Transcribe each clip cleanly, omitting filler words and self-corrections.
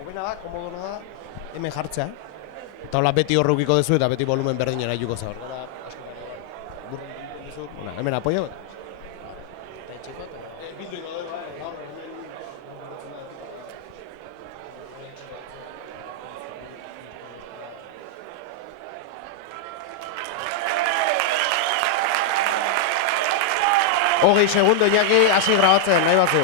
Hobena da, komodona da, hemen jartzea. Eta hola beti horrukiko dezu eta beti volumen berdinera juko za. Horrela, asko burrun dezu. Hemen apoio. Eta itxiko eta... Bildu ingo dugu, Hogei segundo Iñaki, hasi grabatzen, nahi batzu.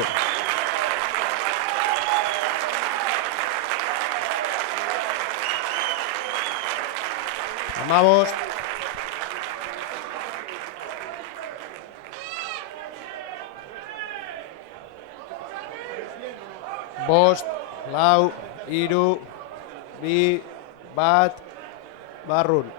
Amabost. Bost, lau, hiru, bi, bat, barrun.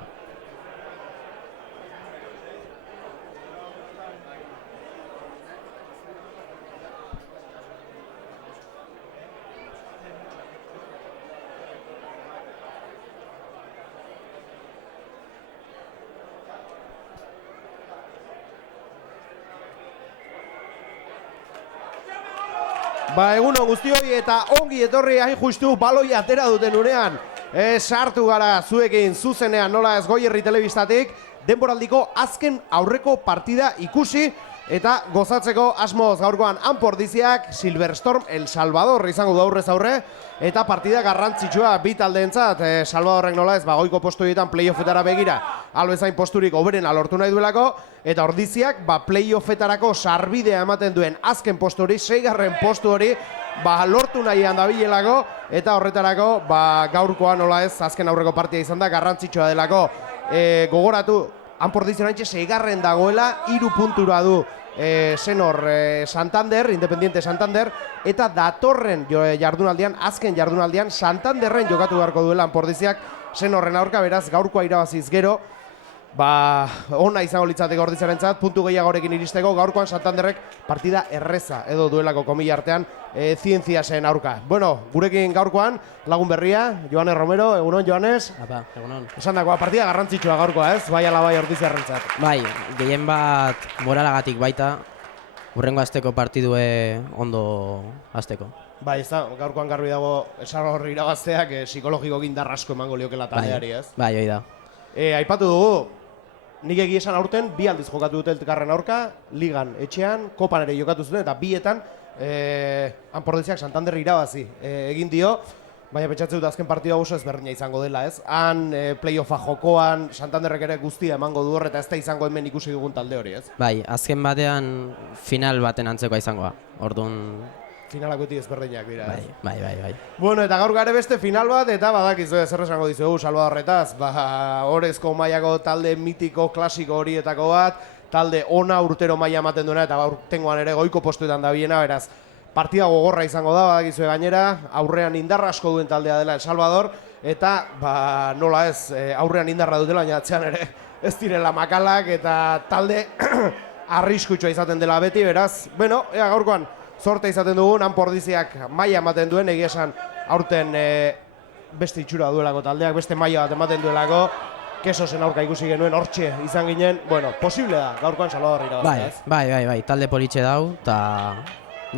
Ba, egunon guztioi eta ongi etorri hain justu baloi atera duten unean. Sartu gara zuekin zuzenean nola ez Goierri telebistatik, denboraldiko azken aurreko partida ikusi eta gozatzeko asmoz gaurkoan Anpordiziak Silverstorm El Salvador izango du aurrez aurre eta partida garrantzitsua bi taldeentzat. Salvadorrek nola ez goiko postuetan playoffetara begira albezain posturik hoberena lortu nahi duelako eta Ordiziak playoffetarako sarbidea ematen duen azken postu hori, 6. postu hori lortu nahian dabilelako eta horretarako gaurkoan nola ez azken aurreko partida izan da garrantzitsua delako. Gogoratu Anpordizi oraintxe 6. dagoela, 3 puntura du Senor Santander, Independiente Santander, eta datorren jardunaldian, azken jardunaldian, Santanderren jokatu beharko duela Anpordiziak Senorren aurka, beraz gaurkoa irabaziz gero, ona izango litzateke Ordiziarentzat, puntu gehiagorekin iristeko, gaurkoan Santanderrek partida erreza edo duelako komila artean Zientziasen aurka. Bueno, gurekin gaurkoan, lagun berria, Joanes Romero, egunon Joanes? Apa, egunon. Esan dagoa, partida garrantzitsua gaurkoa ez, bai ala bai Ordiziarrentzat. Bai, gehien bat moralagatik baita, hurrengo asteko partidue ondo asteko. Bai, ez da, gaurkoan garbi dago esarro horri irabazteak psikologiko gindar asko emango liokela taldeari ez? Bai, hoi da. Aipatu dugu, nik egia esan aurten, 2 aldiz jokatu dute elkarren aurka, ligan etxean, kopan ere jokatu zuten eta bietan Anpordiziak Santander irabazi egin dio, baina pentsatzen dut azken partida oso ezberdina izango dela ez. Han playoffa jokoan, Santanderrek ere guztia emango du hor eta ez da izango hemen ikusi dugun talde hori ez. Bai, azken batean final baten antzekoa izangoa, orduan... Finalak beti ezberdinak dira ez. Bai. Bueno, eta gaur gare beste final bat eta badakizu zer esango dizuegu Salvadorretaz. Orezko mailako talde mitiko klasiko horietako bat, talde ona urtero maila ematen duena eta aurtengoan ere goiko postuetan dabiena, beraz partida gogorra izango da, badakizue gainera, aurrean indarra asko duen taldea dela El Salvador eta nola ez, aurrean indarra dutela, baina atzean ere ez direla makalak eta talde arriskutsua izaten dela beti, beraz, bueno, gaurkoan zorte izaten dugun, Anpordiziak maila ematen duen, egia esan aurten beste itxura duelako taldeak, beste maila bat ematen duelako, Kesosen aurka ikusi genuen, hortxe izan ginen, bueno, posible da, gaurkoan Salvador irabaztea, ez? Bai, talde politxe dau, eta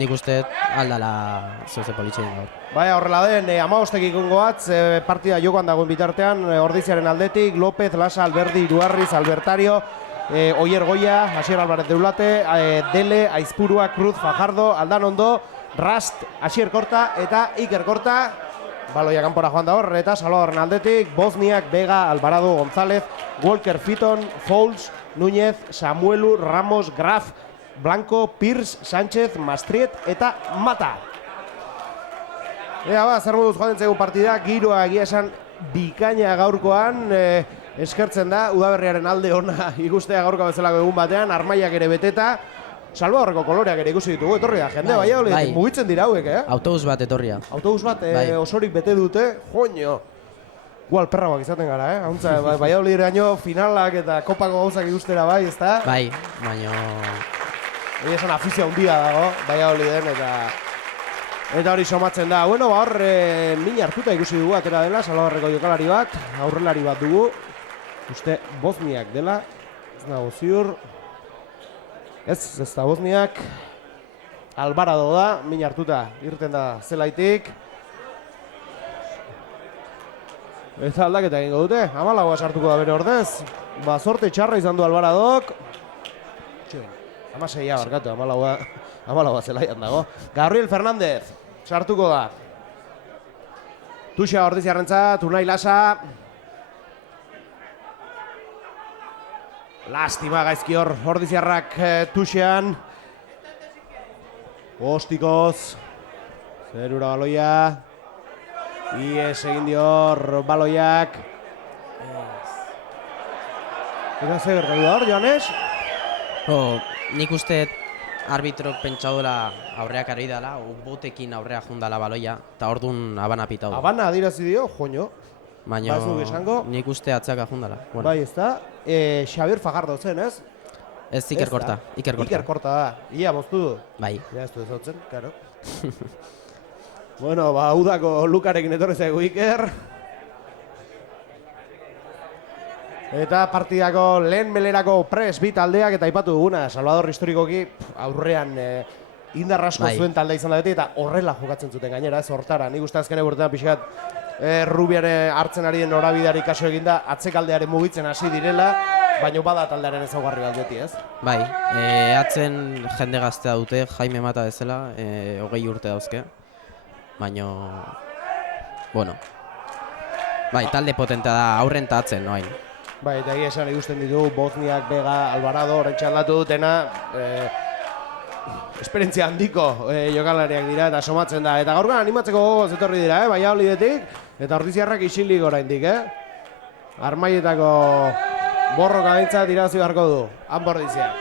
nik uste aldala zeuze politxe gaur. Bai, horrela den, 15 ikungoatz, partida jokoan dagoen bitartean, Ordiziaren aldetik, López, Lasa, Alberdi, Iruarriz, Albertario, Oier Goia, Asier Alvarez de Ulate, Dele, Aizpurua, Cruz, Fajardo, Aldanondo, Rast, Asier Korta eta Iker Korta. Baloia kanpora joan da hor, eta Salvadorren aldetik, Bosniak, Vega, Alvarado, González, Walker, Fiton, Fouls, Núñez, Samuelu, Ramos, Graf, Blanco, Pierce, Sánchez, Mastriet eta Mata. Zer moduz joan entzegu partida, giroa egia esan bikaina gaurkoan, eskertzen da, udaberriaren alde ona ikustea gaurko bezalako egun batean, armaiak ere beteta, Salvadorreko koloreak ere ikusi ditugu, etorri da, jende, bai, mugitzen dira hauek, Autobus bat etorria. Autobus bat osorik bete dute, joño. Gual perrauak izaten gara, hauntza, Valladolideraino finalak eta kopako gauzak ikustera bai, ezta? Bai, baino... Egia esan afizia handia dago, Valladoliden eta hori somatzen da. Bueno, hor, min hartuta ikusi dugu atera dela, Salvadorreko jokalari bat, aurrelari bat dugu. Uste, Bosniak dela, ez nago ziur. Ez da Bosniak. Alvarado da, min hartuta irten da zelaitik. Eta aldaketa egingo dute, 14 sartuko da bere ordez. Ba, sorte txarra izan du Alvaradok. 16 barkatu, 14 zelaian dago. Gabriel Fernández sartuko da. Tuxa Ordiziarrentzat, Unai Lasa. Lastima gaizki hor Ordiziarrak Tuxean. Ostikoz. Zerura baloia. Ies egin dior baloiak. Eta zer gertatu da hor, Joanes? Nik uste arbitro pentsa duela aurreak ari dela, botekin aurrea jundala baloia, eta orduan abana pitau. Abana adirazi dio, joño. Baina esango. nik uste atzaka jundala. Bueno, Bai, ez da. Xabier Fajardo zen, ez? ez Iker Korta. Iker Korta da. Ia moztu du. Bai. Ja, ez du ezotzen, karo. Bueno, ba, udako Lukarekin etorri zaigu Iker. Eta partidako lehen melerako pres bi taldeak eta aipatu duguna, Salvador historikoki aurrean indar asko zuen talde izan da beti eta horrela jokatzen zuten gainera, ez hortara. Nik uste azken egurtean pixkat Rubiaren hartzen ari den norabidari kaso eginda, atzekaldearen mugitzen hasi direla, baina bada taldearen ezaugarri bat beti, ez? Bai, atzen jende gaztea dute, Jaime Mata bezala, 20 urte dauzke. Baina, bueno, bai, talde potentea da aurren eta atzen, noain. Bai, eta egia esan ikusten ditu, Bozniak, Vega, Alvarado, horretxe aldatu dutena, esperientzia handiko jokalariak dira eta somatzen da. Eta gaurkoan animatzeko gogoz etorri dira, Valladolidetik, eta Ordiziarrak isilik oraindik, Armaietako borroka behintzat irabazi beharko du, Ordiziak.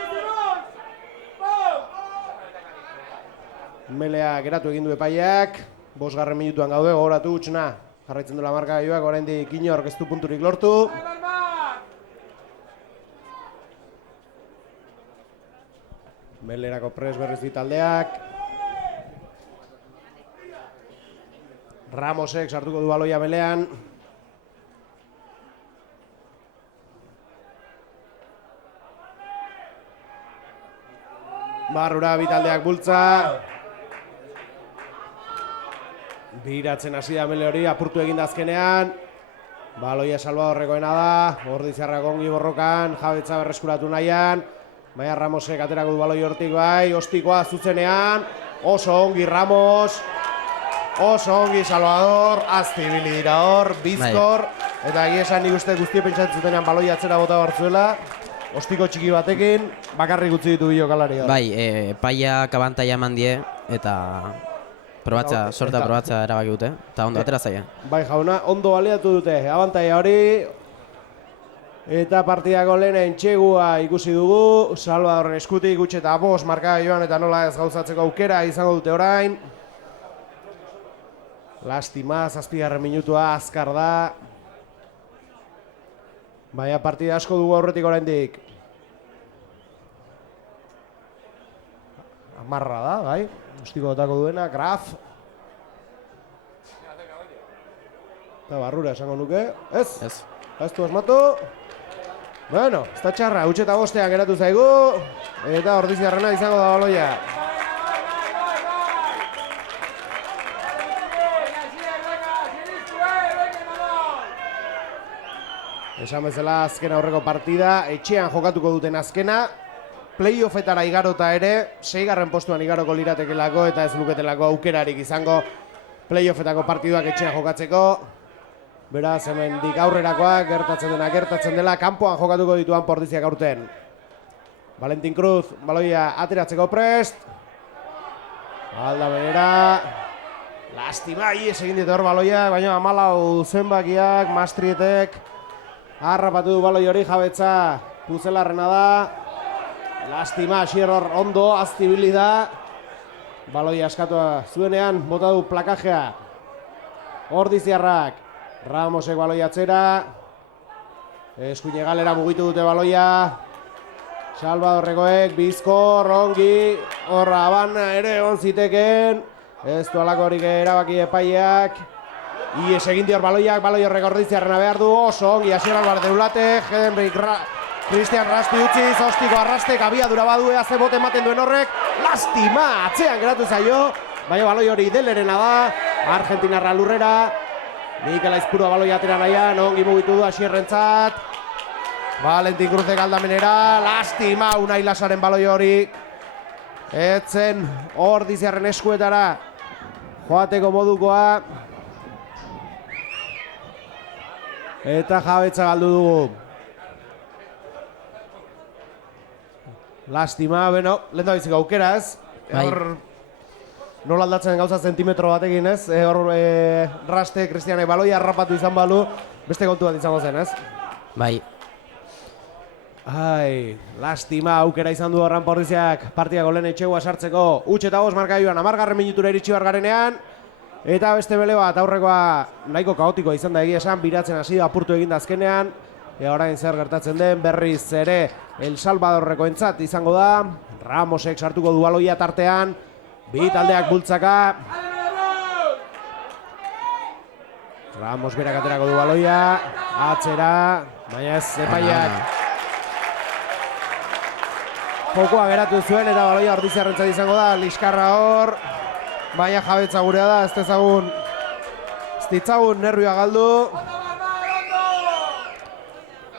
Melea geratu egin du epaiak, 5. minutuan gaude, gogoratu utxuna. Jarraitzen duela markagailuak, oraindik inork ez du punturik lortu. Melerako pres berriz taldeak. Ramosek sartuko du baloia Melean. Barrura bitaldeak bultza. Biratzen hasi da Mele hori, apurtu egin da azkenean. Baloia Salvadorrekoena da, Ordiziarrak ongi borrokan, jabetza berreskuratu nahian. Baina Ramosek aterako du baloi hortik bai, ostikoa zuzenean. Oso ongi Ramos, oso ongi Salvador, azti ibili dira hor, bizkor. Eta esan nik uste guztie pentsatzen zutenean baloi atzera bota bartzuela. Ostiko txiki batekin, bakarrik utzi ditu jokalari hor. Bai, paiak abantaia eman die, eta sorta probatzea erabaki dute, eta ondo atera zaia. Bai jauna, ondo baliatu dute, abantaia hori. Eta partidako lehenen txegua ikusi dugu, Salvadorren eskutik gutxe eta 5 markaga joan eta nola ez gauzatzeko aukera izango dute orain. Lastima, 7. minutua azkar da. Baina partida asko dugu aurretik oraindik. Amarra da, bai. Ustiko dotako duena, Graf. Eta barrura esango nuke, ez? Ez. Ez du asmatu. Bueno, ez da txarra, utxe eta 5 geratu zaigu. Eta Ordiziarrena izango da baloia. Esan bezala azken aurreko partida, etxean jokatuko duten azkena. Playoffetara igarota ere, 6. postuan igaroko liratekelako eta ez luketelako aukerarik izango playoffetako partiduak etxean jokatzeko. Beraz, hemendik aurrerakoak gertatzen dela, kanpoan jokatuko dituan Ordiziak aurten. Valentin Cruz, baloia ateratzeko prest. Alda benera. Lastima, ies egin ditu hor baloia, baina 14 zenbakiak, Maastrietek. Harrapatu du baloi hori jabetza Puzelarrena da. Lastima, Xierror ondo, aztibili da. Baloi askatua zuenean, bota du plakajea. Ordiziarrak, Ramosek baloi atzera. Eskuine galera mugitu dute baloia. Salvadorrekoek, bizkor, ongi. Horra, aban ere egon ziteken. Ez du alakorik erabaki epaiak. Ies egin dior baloiak, baloi horrek Ordiziarrena behar du. Oso ongi, Asier Alvarez deulate. Cristian Rasti utziz, ostiko arrastek abiadura badue ze bote ematen duen horrek. Lastima, atzean geratu zaio. Baina baloi hori Delerena da. Argentinarra lurrera. Mikel Aizpurua baloi atera nahian, ongi mugitu du Asierrentzat. Valentin Cruzek aldamenera. Lastima, Unai Lasaren baloi hori. Etzen Ordiziarren eskuetara joateko modukoa. Eta jabetza galdu dugu. Lastima, beno, lehen da bizik aukera ez. Hor, nola aldatzen gauza zentimetro batekin ez. Hor, Raste, Kristianek baloia harrapatu izan balu, beste kontu bat izango zen ez. Bai. Ai, lastima, aukera izan du horran Pordiziak partidako lehen etxegua sartzeko. Utx eta 5 markagailuan 10. minutura iritsi bargarenean. Eta beste bele bat aurrekoa nahiko kaotikoa izan da egia esan, biratzen hasi da apurtu eginda azkenean. Orain zer gertatzen den, berriz ere El Salvadorreko entzat izango da. Ramosek sartuko du baloia tartean. Bi taldeak bultzaka. Ramos berak aterako du baloia. Atzera, baina ez epaiak. Jokoa geratu zuen eta baloia Ordiziarrentzat izango da. Liskarra hor. Baina jabetza gurea da, ez ditzagun nervioa galdu.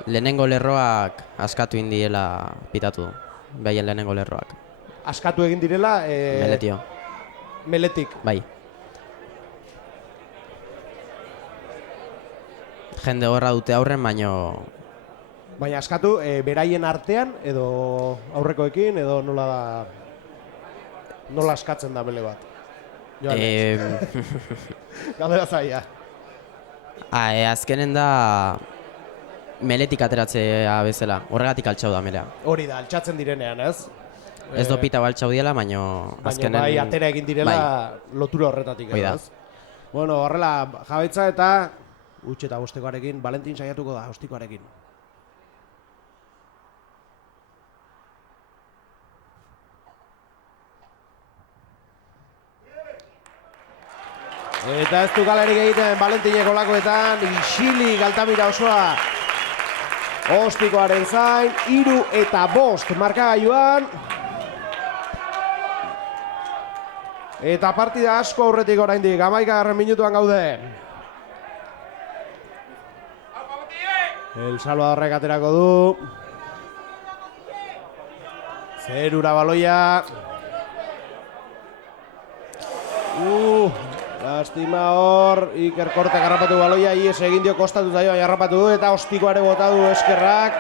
Lehenengo lerroak askatu indiela pitatu du. Baien lehenengo lerroak. Askatu egin direla... Meletio. Meletik. Bai. Jende horra dute aurren, baino... Baina askatu, beraien artean, edo aurrekoekin, edo nola da... Nola askatzen da bele bat. Galdera zaila. Azkenen da... Meletik ateratzea bezala, horregatik altxau da melea. Hori da, altxatzen direnean, ez? Ez dopita altxau diela, baino azkenen... Baina bai, atera egin direla lotura horretatik, ez? Bueno, horrela, jabetza eta Utx eta 5koarekin, Valentin saiatuko da, 5koarekin. Eta ez du galerik egiten Valentineko lakoetan, isilik Altamira osoa. 5koaren zain, 3 eta 5 markagailuan. Eta partida asko aurretik oraindik, 11. minutuan gaude. El Salvadorrek aterako du. Zerura baloia. Lastima hor, Iker Kortek harrapatu baloia, ies egin dio kostatu zaio, baina harrapatu du, eta 5koare bota du eskerrak.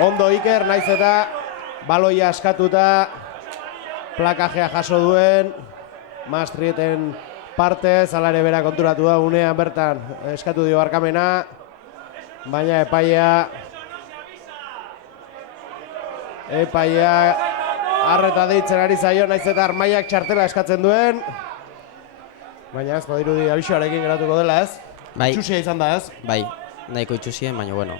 Ondo Iker, naiz eta baloia askatuta, plakajea jaso duen, Maastrichten parte, zalare bera konturatu da, unean bertan eskatu dio barkamena, baina epaia harreta deitzen ari zaio, naiz eta Armaiak txartela eskatzen duen. Baina ez, badirudi abixoarekin geratuko dela ez? Bai. Itxusia izan da ez? Bai, nahiko itxusien, baina bueno.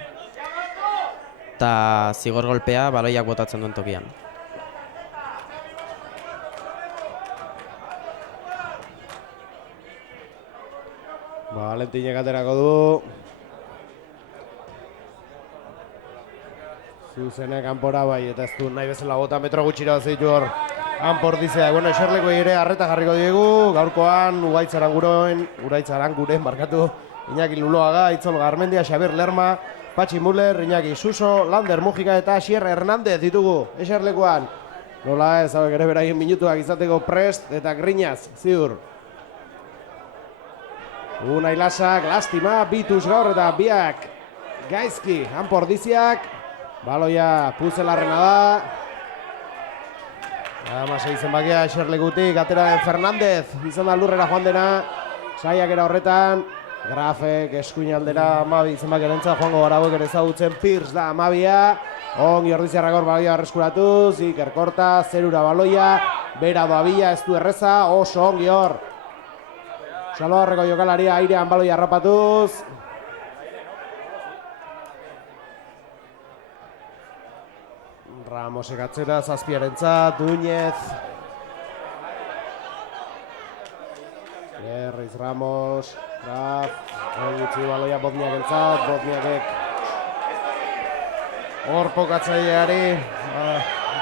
Ta zigor golpea baloiak botatzen duen tokian. Valentinek aterako du. Zuzene kanpora bai, eta ez du nahi bezala bota metro gutxira zitu hor. Pordiziak, bueno, eserleko ere harreta jarriko diegu, gaurkoan Uraitzaran guren barkatu, Iñaki Luloaga, Itzol Garmendia, Xabier Lerma, Patxi Muller, Iñaki Suso, Lander Mujika eta Sierra Hernández ditugu eserlekoan. Nola ez, hauek ere beraien minutuak izateko prest eta grinaz, ziur. Unai Lasak, lastima, bituz gaur eta biak gaizki, Pordiziak, baloia Puzelarrena da. Amasei zenbakia eserlekutik, atera den Fernandez, izan da lurrera joan dena, saiakera horretan, Grafek eskuin aldera Amabi zenbakiarentzat joango garabok ere ezagutzen Pierce da Amabia, ongi Ordiziarrak hor baloia arreskuratuz, Iker Korta, zerura baloia, bera doabila ez du erreza, oso ongi hor. Salvadorreko jokalaria airean baloia harrapatuz. Ramosek atzera, Zazpiarentzat, Núñez. Berriz Ramos, Graf, gutxi baloia Botniak entzat, Botniakek Hor pokatzaileari,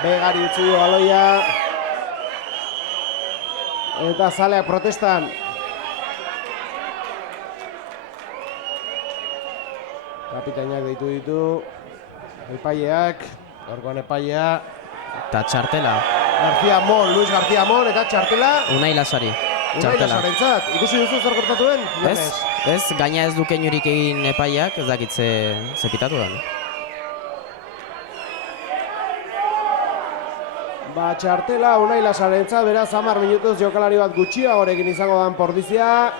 begari utzi du baloia. Eta zaleak protestan. Kapitainak deitu ditu. Epaileak, gaurkoan epailea. Eta txartela. Luis García Mon eta txartela. Unai Lasari. Unai Txartela. Lasarentzat. Ikusi duzu zer gertatu den? Ez, gaina ez du keinurik egin epaiak, ez dakit ze pitatu den. Ba, txartela Unai Lasarentzat, beraz 10 minutuz jokalari bat gutxiagorekin izango dan Pordizia.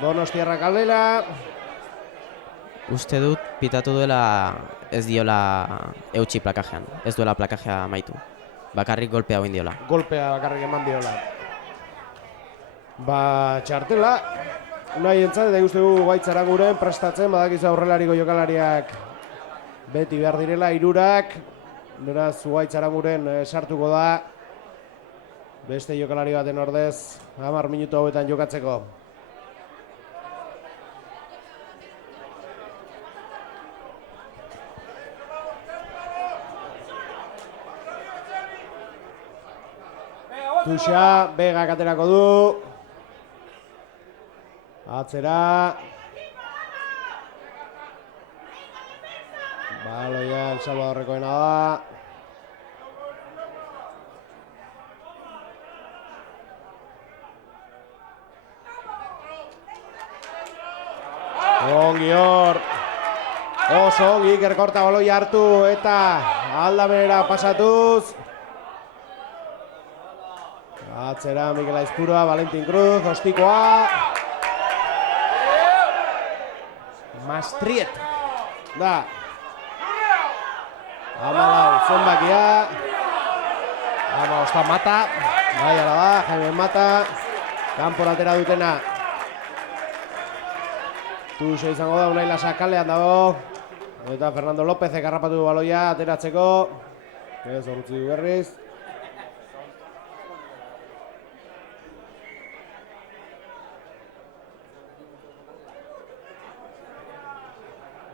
Donostiarrak aldela. Uste dut pitatu duela ez diola eutxi plakajean, ez duela plakajea amaitu. Bakarrik golpea hoin diola. Golpea bakarrik eman diola. Ba, txartela, Unai entzat, eta ikuste gu gaitzaran guren prestatzen, badakizu aurrelariko jokalariak beti behar direla, 3. Beraz, gaitzaran guren sartuko da beste jokalari baten ordez 10 minutu hauetan jokatzeko. Tuxa, Begak aterako du. Atzera. Baloia El Salvadorrekoena da. Ongi hor. Oso ongi, Iker Korta baloia hartu eta aldamenera pasatuz. Atzera Mikel Aizpurua, Valentin Cruz, ostikoa. Mastriet. Da. 14 zenbakia. 15 Mata. Bai, ala da, Jaime Mata. Kanpora atera dutena. Tuxo izango da, Unai Lasa kalean dago. Eta Fernando López ekarrapatu du baloia ateratzeko. Ez horretzi du berriz.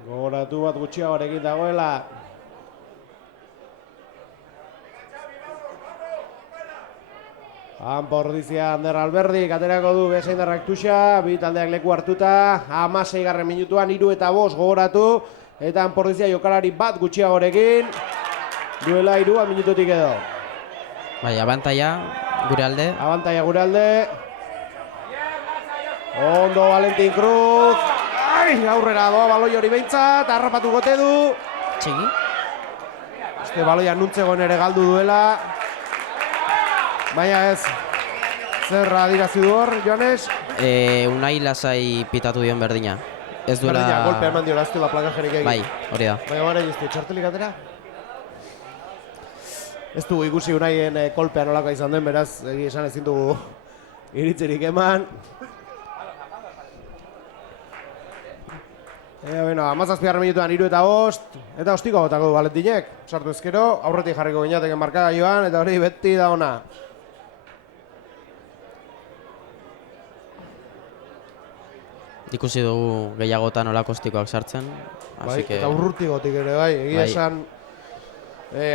Gogoratu bat gutxiagorekin dagoela. Pordizia Ander Alberdik aterako du bezaindarrak Tuxa, bi taldeak leku hartuta, 16. minutuan 3 eta 5 gogoratu, eta Pordizia jokalari bat gutxiagorekin, duela 3 minututik edo. Bai, abantaia gure alde. Abantaia gure alde. Ondo Valentin Cruz. Aurrera doa baloi hori behintzat, harrapatu gote du. Txiki. Este baloia nuntzegoen ere galdu duela. Baina ez, zer adirazi du hor, Joanes? Unai Lasai pitatu dion berdina. Ez duela... Berdina, golpea eman diola, ez duela plakajerik egin. Bai, hori da. Baina gara jizte, txartelik atera? Ez dugu ikusi Unaien kolpea nolako izan den, beraz, esan ezin dugu iritzerik eman. Bueno, 17. minutuan 3 eta 5, eta ostiko botako du Valentinek. Sartu ezkero, aurretik jarriko ginateken markagailuan, eta hori beti da ona. Ikusi dugu gehiagotan olako ostikoak sartzen. Bai, eta urrutigotik ere bai, egia esan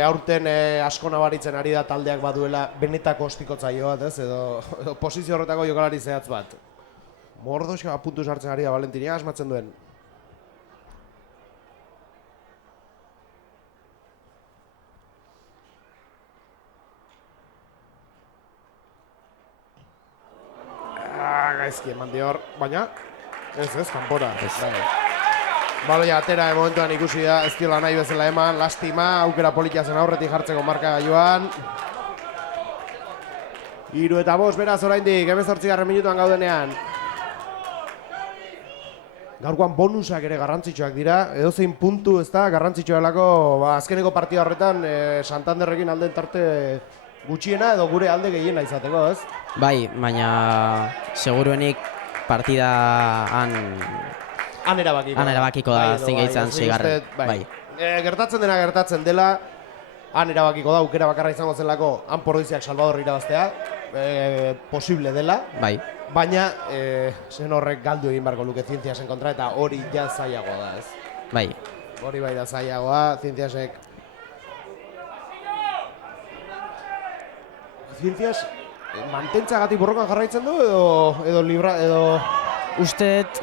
aurten asko nabaritzen ari da taldeak baduela benetako ostikotzaio bat, ez, edo posizio horretako jokalari zehatz bat. Mordoxo apuntu sartzen ari da Valentinia asmatzen duen. Gaizki eman dior, baina ez, kanpora. Baloia atera momentuan ikusi da, ez diola nahi bezala eman, lastima, aukera politia zen aurretik jartzeko markagailuan. 3 eta 5 beraz oraindik, 18. minutuan gaudenean. Gaurkoan bonusak ere garrantzitsuak dira, edozein puntu ez da, garrantzitsua delako, azkeneko partida horretan Santanderrekin alden tarte gutxiena edo gure alde gehiena izateko, ez? Bai, baina seguruenik partida han erabakiko da zein gaitzan seigarren. Bai. Gertatzen dena gertatzen dela, han erabakiko da aukera bakarra izango zelako han Pordiziak Salvador irabaztea, posible dela. Bai. Baina zen horrek galdu egin barko luke Zientziasen kontra eta hori ja zailagoa da, ez? Bai. Hori bai da zailagoa, Zientziasek Zientziaz, mantentzagatik borrokan jarraitzen du edo libra, edo Usteet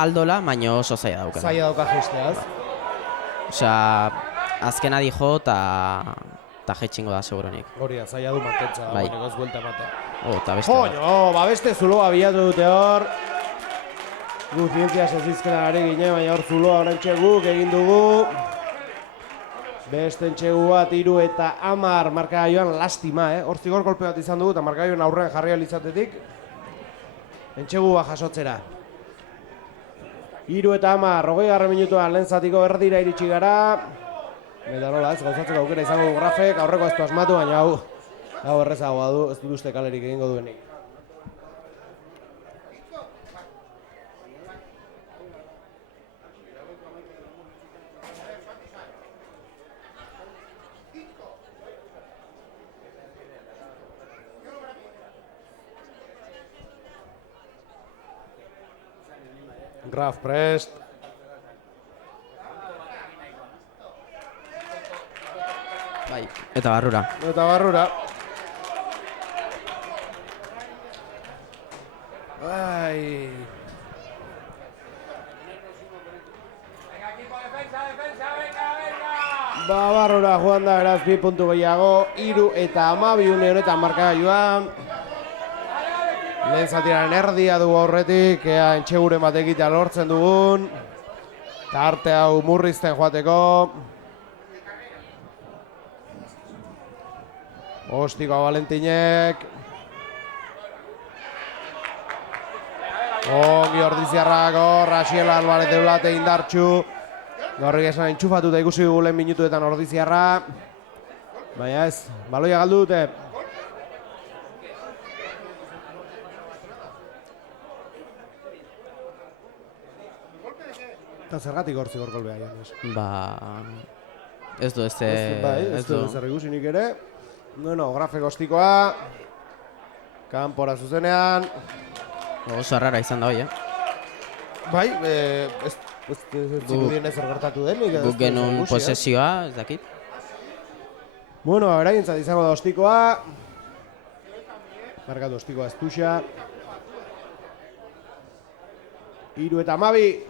aldola, baino oso zaila daukela. zaila dauka jesteaz. Osea, azkena dijo eta jetxingo da seguronik. Hori da, zaila du mantentza, Bai. baina ez buelta ematea. Eta beste bat. Joño, ba beste zuloa bilatu dute hor. Gu zientziaz ez izkena ari gine, baina hor zuloa horrentxe guk egin dugu. Beste entxegu bat 3 eta 10 markagailuan lastima, hor zigor kolpe bat izan dugu eta markagailuan aurrean jarri alitzatetik. Entxegu bat jasotzera. 3 eta 10, 20. minutuan lehen zatiko erdira iritsi gara. Eta nola ez, gauzatzeko aukera izango du Grafek, aurreko ez du asmatu, baina hau errezagoa du, ez dut uste kalerik egingo duenik. Graf prest. Bai, eta barrura. Eta barrura. Bai. Ba, barrura joan da beraz 2 puntu gehiago, 3 eta 12 une honetan markagailuan. Lehen zatiraren erdia dugu aurretik, ea entxeguren bat egitea lortzen dugun. Eta arte hau murrizten joateko. Ostikoa Valentinek. Ongi ordiziarrak hor, Asiel Alvarez deulate indartxu. Gaurrik esan entxufatuta ikusi dugu lehen minutuetan ordiziarra. Baina ez, baloia galdu dute. Eta zergatik hor zigor kolbea, Janes? Ba... Ez du, Ez du zer ikusinik ere. Bueno, Grafek ostikoa. Kanpora zuzenean. Oso arrara izan da hoi, Bai, ez zikudien ezer gertatu denik. Guk genuen posesioa, ez dakit. Bueno, eragintzat izango da ostikoa. Markatu ostikoa ez tuxa. 3 eta 12.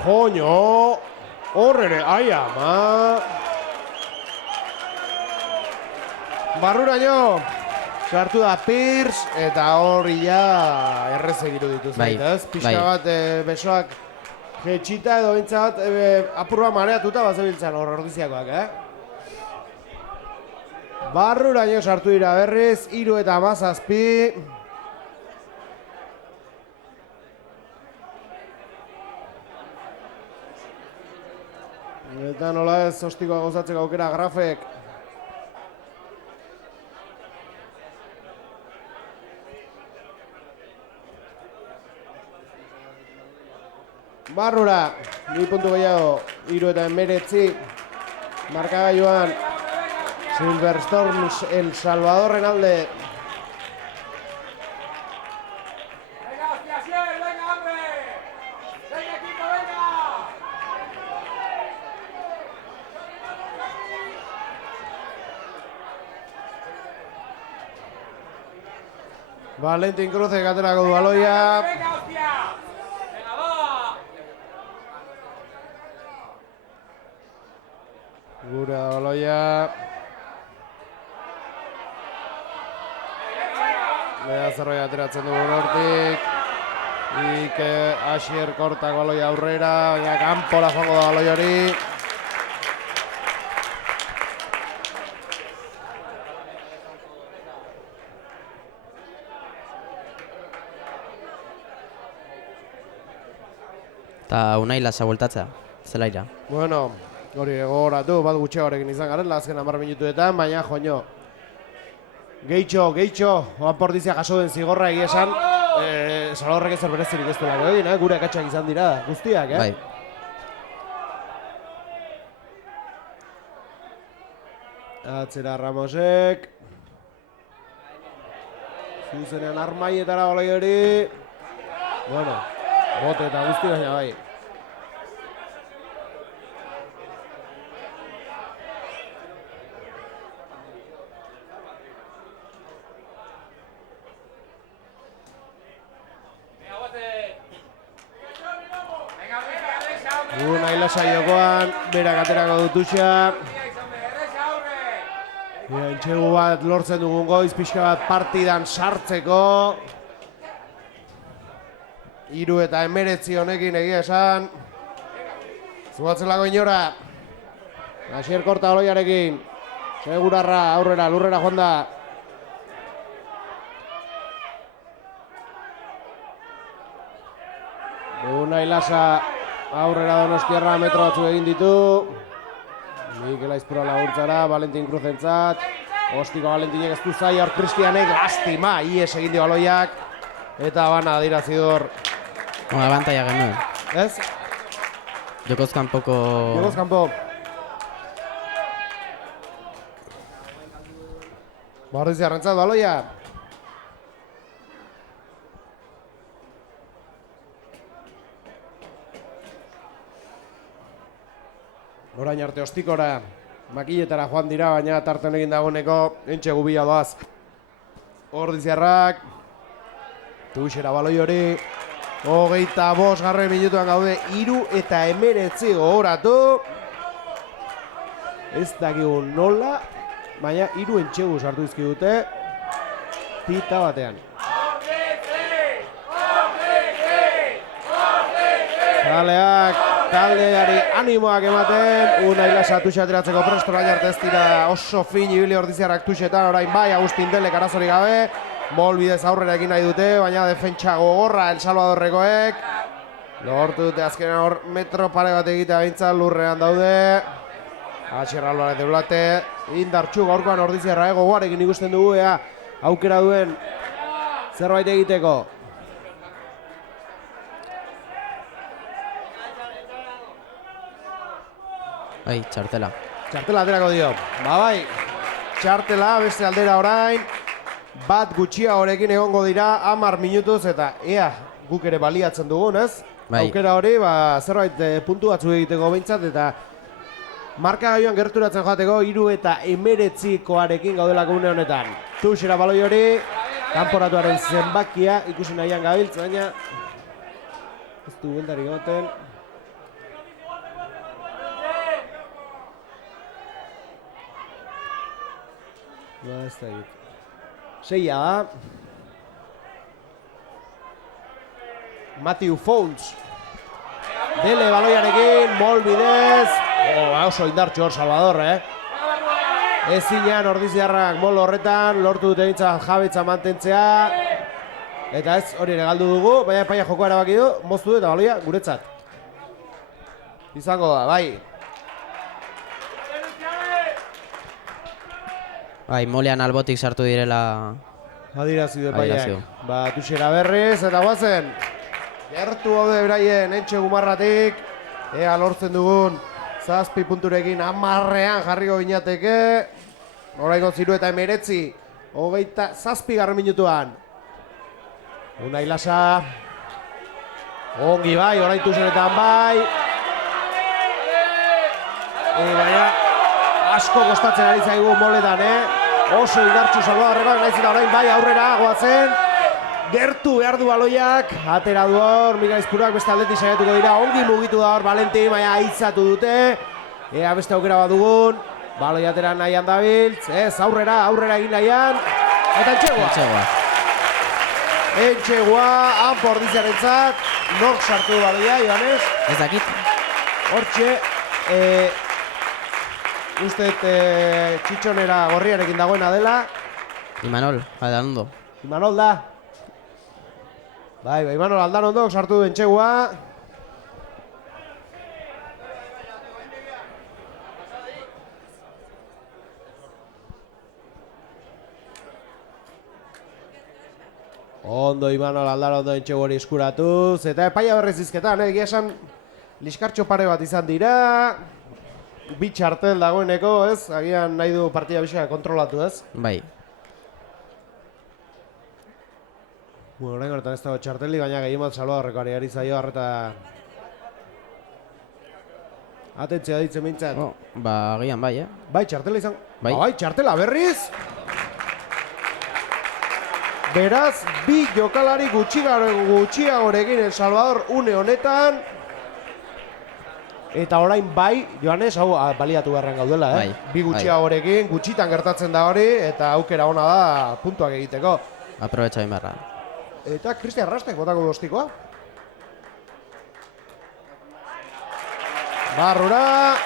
Joño, hor ere, ai ama. Barruraino, sartu da Pierce, eta hori ja errez egiru dituz. Bai, ez? Pixka bai. bat besoak jetxita edo bintzat apurra mareatuta bazebiltzan hor ordiziakoak, Barruraino sartu dira berriz, 3 eta 17. Eta nola ez ostikoa gozatzeko aukera Grafek. Barrura, 2 puntu gehiago, 3 eta 19. Markagailuan Silverstorms El Salvadorren alde. Valentin Cruzek aterako du baloia. Gura da baloia. Bea zerbait ateratzen dugu hortik. Asier kortak baloia aurrera, baina kanpora joango da baloi hori. Eta unai lasa bueltatza, zelaira. Bueno, hori gogoratu, bat gutxeagorekin izan garen, azken 10 minutuetan, baina joño. Gehitxo, oanpordizia jaso den zigorra egia esan, Salvadorrek ezer berezirik ez duela egin, gure akatsak izan dira, guztiak, Bai. Atzera Ramosek. Zuzenean Armaietara baloi hori. Bueno, bote eta guzti baina bai. Nahi lasa jokoan, berak aterako dutuxa. Entxegu bat lortzen dugun goiz, pixka bat partidan sartzeko. 3-19 honekin egia esan. Zubatzelako inora. Asier Korta oloiarekin. Segurarra, aurrera, lurrera joan da. Nahi lasa. Aurrera Donostiarra metro batzu egin ditu. Mikel Aizpura laguntzara, Valentin Cruzentzat. Ostiko Valentinek ez du zai, hor Kristianek lastima, ies egin dio baloiak. Eta bana adirazidor. Abantaia genuen. Ez? Jokoz kanpoko... Jokoz kanpo. Bordiziarrentzat baloia. Orain arte Ostikora, makiletara joan dira, baina tarten egin dagoeneko entxe gubila doaz. Ordiziarrak, tuixera baloi hori, 25 minutuan gaude, 3-19 gogoratu. Ez dakigu nola, baina 3 entxegu sartu izkidute, pita batean. Zaleak, taldeari animoak ematen, Unai Lasa tuxe ateratzeko presto baina arte ez dira oso fin ibili Ordiziarrak tuxetan, orain bai Agustin Delek arazorik gabe, Molbidez aurrera egin nahi dute, baina defentsa gogorra El Salvadorrekoek. Lortu dute azkenean hor metro pare bat egitea behintzat lurrean daude. Asier Alvarez de Blate, indartxu gaurkoan Ordiziarra gogoarekin ikusten dugu, ea aukera duen zerbait egiteko. Bai, txartela. Txartela aterako dio. Bai, txartela beste aldera orain. Bat gutxia horekin egongo dira 10 minutuz eta ea guk ere baliatzen dugun, ez? Bai. Aukera hori, zerbait puntu batzu egiteko behintzat eta markagailuan gerturatzen joateko 3-19koarekin gaudelako une honetan. Tuxera baloi hori, kanporatuaren zenbakia ikusi nahian gabiltz, baina ez du bueltarik egoten. Ez da egit. 6 da. Matthew Fouls. Dele baloiarekin, Molbidez. Oso indartxo hor Salvador, Ezinean Ordiziarrak mol horretan, lortu dute bintzat jabetza mantentzea. Eta ez, hori ere galdu dugu, baina epaia jokoa erabaki du, moztu eta baloia guretzat. Izango da, bai. Bai, molean albotik sartu direla... Adirazi du epaiak. Tuxera berriz eta guazen. Gertu gaude beraien entxe gumarratik. Ea lortzen dugun 7 punturekin 10ean jarriko binateke. Oraingo 3-19. 27 minutuan. Unai Lasa. Ongi bai, orain tuxeretan bai. Baina asko kostatzen ari zaigu moletan, Oso indartxu Salvadorrekoak, nahiz eta orain bai aurrera goatzen. Gertu behar du baloiak, atera du hor, Mikel Aizpurak beste aldetik saiatuko dira, ongi mugitu da hor Valentin, baina aitzatu dute. Ea beste aukera bat dugun, baloi atera nahian dabiltz, ez aurrera egin nahian. Eta entxegua. Entxegua, hanpo Ordiziarrentzat, nork sartu du baloia, Ibanez? Ez dakit. Hortxe, uste txitxonera gorriarekin dagoena dela. Imanol, Aldanondo. Imanol da. Bai, Imanol Aldanondok sartu du entxegua. Ondo Imanol Aldanondo entxegu hori eskuratuz. Eta epaia berriz izketan, egia esan liskartxo pare bat izan dira. bi txartel dagoeneko, ez? Agian nahi du partida bisa kontrolatu, ez? Bai. Bueno, orain horretan ez dago txarteli, baina gehiamat Salvadorrekoari ari zaio harreta... Atentzia ditzen mintzat. Ba, agian bai, Bai, txartela izan... Bai. Bai, txartela berriz! Beraz, bi jokalari gutxiagorekin El Salvador une honetan. Eta orain bai, Joanes, hau baliatu beharren gaudela, Bai, bi gutxiagorekin, gutxitan gertatzen da hori, eta aukera ona da puntuak egiteko. Aprobetxa beharra. Eta Cristian Rastek botako dostikoa. Barrura.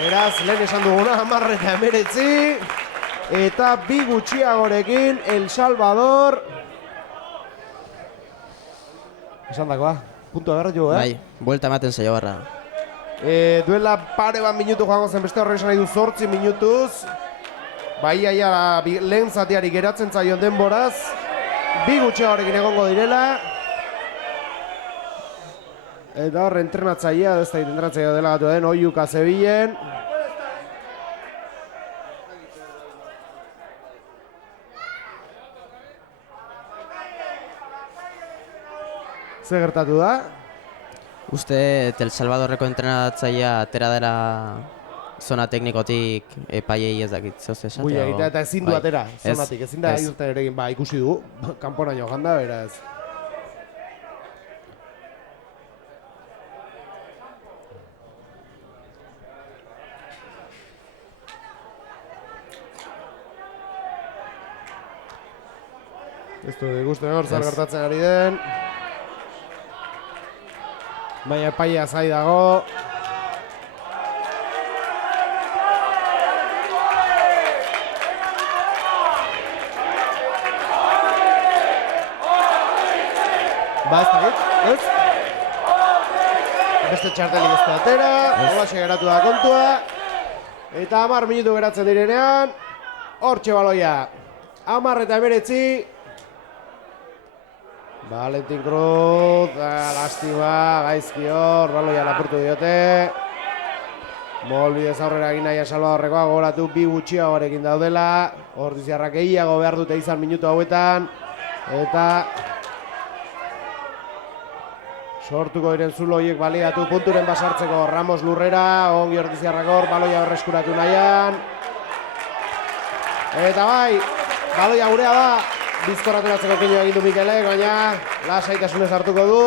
Beraz, lehen esan duguna, 10-19. Eta bi gutxiagorekin El Salvador. Esan dakoa, puntua berra jo, Bai, buelta ematen zaio barra. Duela pare bat minutu joango zen, beste horrek esan nahi du 8 minutuz. Bai, lehen zatiari geratzen zaion denboraz. Bi gutxiagorekin egongo direla. Eta hor entrenatzailea, ez da entrenatzailea dela gatu den, Oiuka Zebilen. Zer gertatu da? Uste El Salvadorreko entrenatzailea atera dela zona teknikotik epaiei ez dakit, zehoz esate. Buia egitea eta ezin du atera, Ez, zonatik, ezin da ez. irten ere egin, ba, ikusi du, kanporaino janda, beraz. Ez du ikusten hor, zer Ez. gertatzen ari den. Baina epaia zai dago. Ba, ez dakit, ez? Beste txartelik ez da atera, holaxe geratu da kontua. Eta 10 minutu geratzen direnean, hortxe baloia. 10 eta 19. Valentin Cruz, lastima, gaizki hor, baloia lapurtu diote. Molbidez aurrera egin nahi Salvadorrekoa, gogoratu bi gutxiagorekin daudela. Ordiziarrak gehiago behar dute izan minutu hauetan. Eta sortuko diren zulo horiek baliatu punturen basartzeko Ramos Lurrera, ongi Ordiziarrak hor, baloia berreskuratu nahian. Eta bai, baloia gurea da. Bizkorraturatzeko kino egin du Mikelek, baina lasaitasunez hartuko du.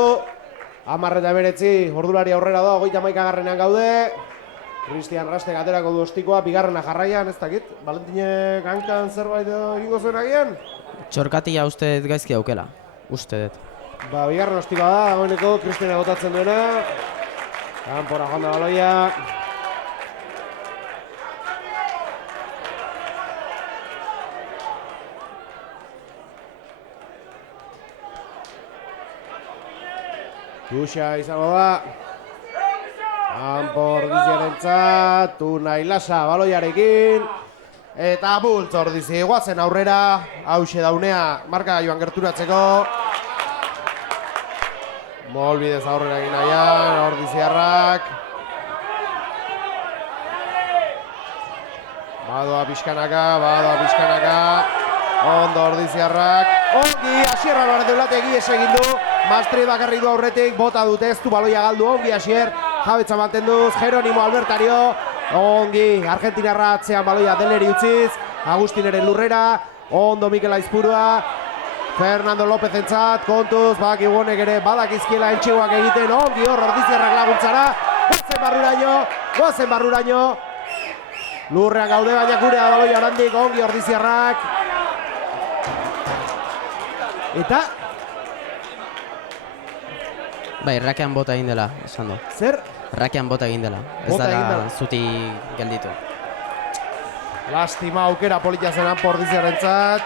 10 eta 19, ordulari aurrera da, 31garrenean gaude. Cristian Rastek aterako du ostikoa, bigarrena jarraian, ez dakit. Valentinek hankan zerbait egingo zuen agian? Txorkatia uste dut gaizki aukela, uste dut. Ba, bigarren ostikoa da, dagoeneko Cristian agotatzen duena. Kanpora joan da baloia. Tuxa izango da. Kanpo Ordiziarentzat, Unai Lasa baloiarekin. Eta bultz Ordizi, guazen aurrera, hause daunea, marka joan gerturatzeko. Molbidez aurrera egin nahian, Ordiziarrak. Badoa pixkanaka. Ondo Ordiziarrak. Ongi, Asier Alvarez de Ulategi egin du. Mastri bakarri du aurretik, bota dute ez du baloia galdu, ongi Asier. Jabetza mantenduz, Jeronimo Albertario. Ongi, Argentinarra atzean baloia Deleri utziz. Agustineren Lurrera. Ondo Mikel Aizpurua. Fernando López entzat, kontuz, bakigunek ere badakizkiela entxegoak egiten. Ongi hor, Ordiziarrak laguntzara. Goazen barruraino. Lurrean gaude, baina gurea baloia orandik, ongi Ordiziarrak. Eta Bai, rakean bota egin dela, esan du. zer? Rakean bota egin dela, ez Bota egin dela dela. zuti gelditu. Lastima aukera polita zenan Ordiziarentzat.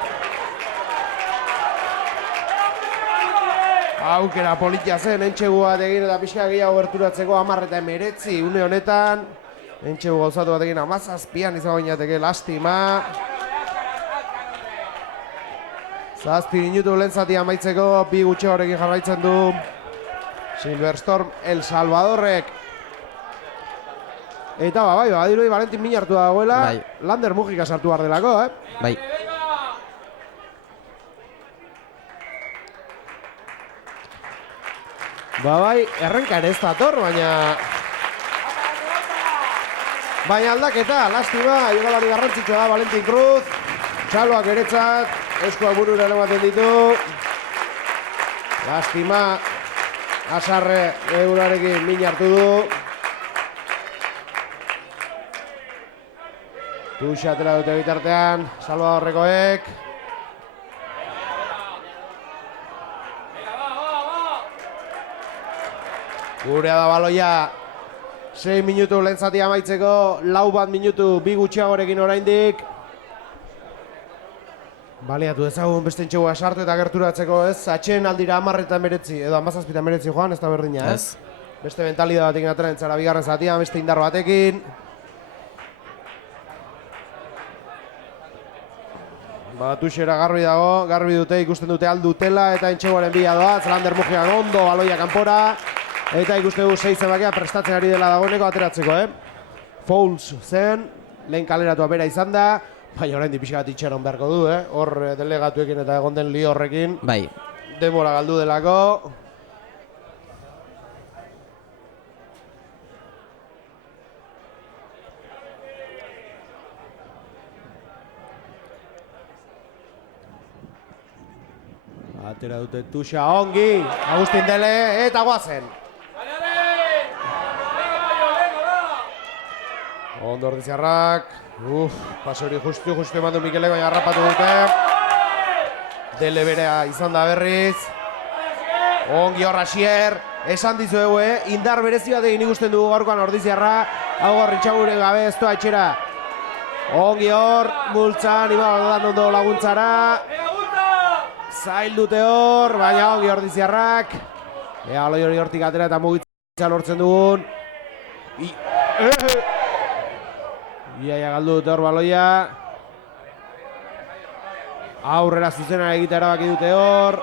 Aukera polita zen, entxegu bat egin eta pixka gehiago gerturatzeko 10 eta 19 une honetan. Entxegu gauzatu bat egin 17an izango ginateke, lastima. 7 minutu lehen zatia amaitzeko, bi gutxi horrekin jarraitzen du Silverstorm El Salvadorrek. Eta bai, badirudi Valentin min hartu dagoela, Bai. Lander Mujika sartu behar delako, Bai. Bai, errenka ere ez dator, baina aldaketa, lastima, jokalari garrantzitsua da Valentin Cruz, txaloak eretzat, eskuak burura ematen ditu, lastima, Asarre egurarekin min hartu du, Tuxa atera dute bitartean, Salvadorrekoek. Gurea da baloia, 6 minutu lehen zatia amaitzeko, 4 minutu, 2 gutxiagorekin oraindik. Baliatu ezagun beste entxegoa sartu eta gerturatzeko ez, atxen aldira 10:09, edo 17:09 joan, ez da berdina, ez? Beste mentalidad batekin atera entzara bigarren zatia, beste indar batekin. Tuxera garbi dago, garbi dute, ikusten dute aldutela eta entxegoaren bila doa, Lander Mujian ondo, baloia kanpora. Eta ikuste du 6 zenbakia prestatzen ari dela dagoeneko ateratzeko, Fouls zen, lehen kaleratua bera izan da, baina orain pixka bat itxeron beharko du, hor delegatuekin eta egon den lio horrekin. Bai. Denbora galdu delako. Atera dute Tuxa ongi, Agustin Dele eta guazen. Ondo Ordiziarrak, pase hori justu eman du Mikelek, baina harrapatu dute. Dele berea izan da berriz. Ongi hor Asier, esan dizuegu, indar berezi bat egin ikusten dugu gaurkoan Ordiziarra. Hau gorritxagure gabe ez doa etxera. Ongi hor, multzan, iban ondo laguntzara. Zail dute hor, baina ongi Ordiziarrak. Ea aloi hori hortik atera eta mugitza lortzen dugun. Iaia galdu dute hor baloia. Aurrera zuzena egitea erabaki dute hor.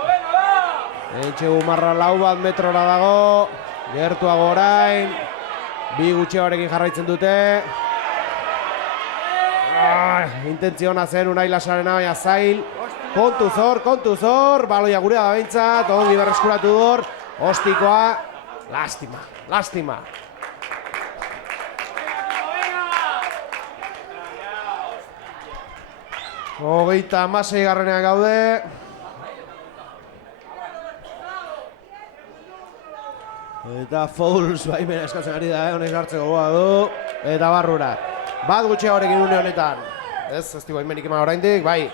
Entxegu marra 4 metrora dago. Gertuago orain. 2 gutxiagorekin jarraitzen dute. Intentzio hona zen Unai Lasarena, baina zail. Kontuz hor, baloia gurea da behintzat, ongi berreskuratu hor, ostikoa, lastima. Hogeita 16 garrenean gaude. Eta Fouls baimena eskatzen ari da, honek hartzeko goa du. Eta barrura. Bat gutxiagorekin une honetan. Ez du baimenik eman oraindik, bai.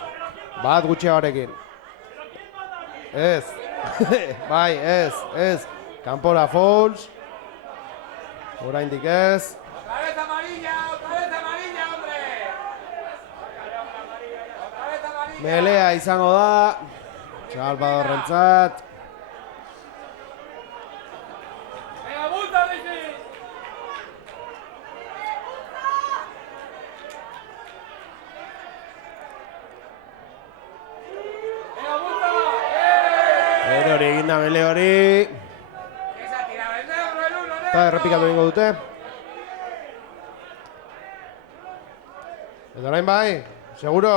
Bat gutxiagorekin. Ez. Bai, ez. Kanpora Fouls. Oraindik ez. Otra vez amarilla, hombre. Melea izango da. Salvadorrentzat. Venga, multa, Luisi. Venga, multa. Bere hori eginda Mele hori. Esa tirada, el negro, el uno, Eta errepikatu egingo dute. Eta orain bai, seguro?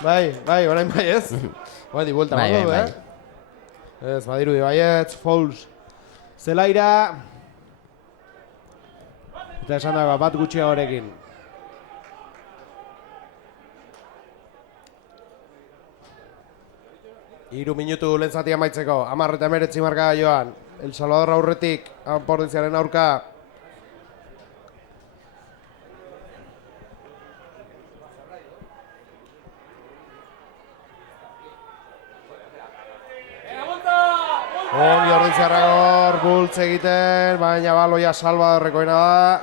Bai, orain bai ez? Bai, di vuelta Bai, mago, bai. Ez, badirudi baietz, Fouls. Zelaira. Eta esan dago, bat gutxiagorekin. Hiru minutu lehen zati amaitzeko, 10:09 marka joan. El Salvador aurretik, Ordiziaren aurka. Venga, multa. Ongi Ordiziarra hor, bultz egiten, baina baloia Salvadorrekoena da.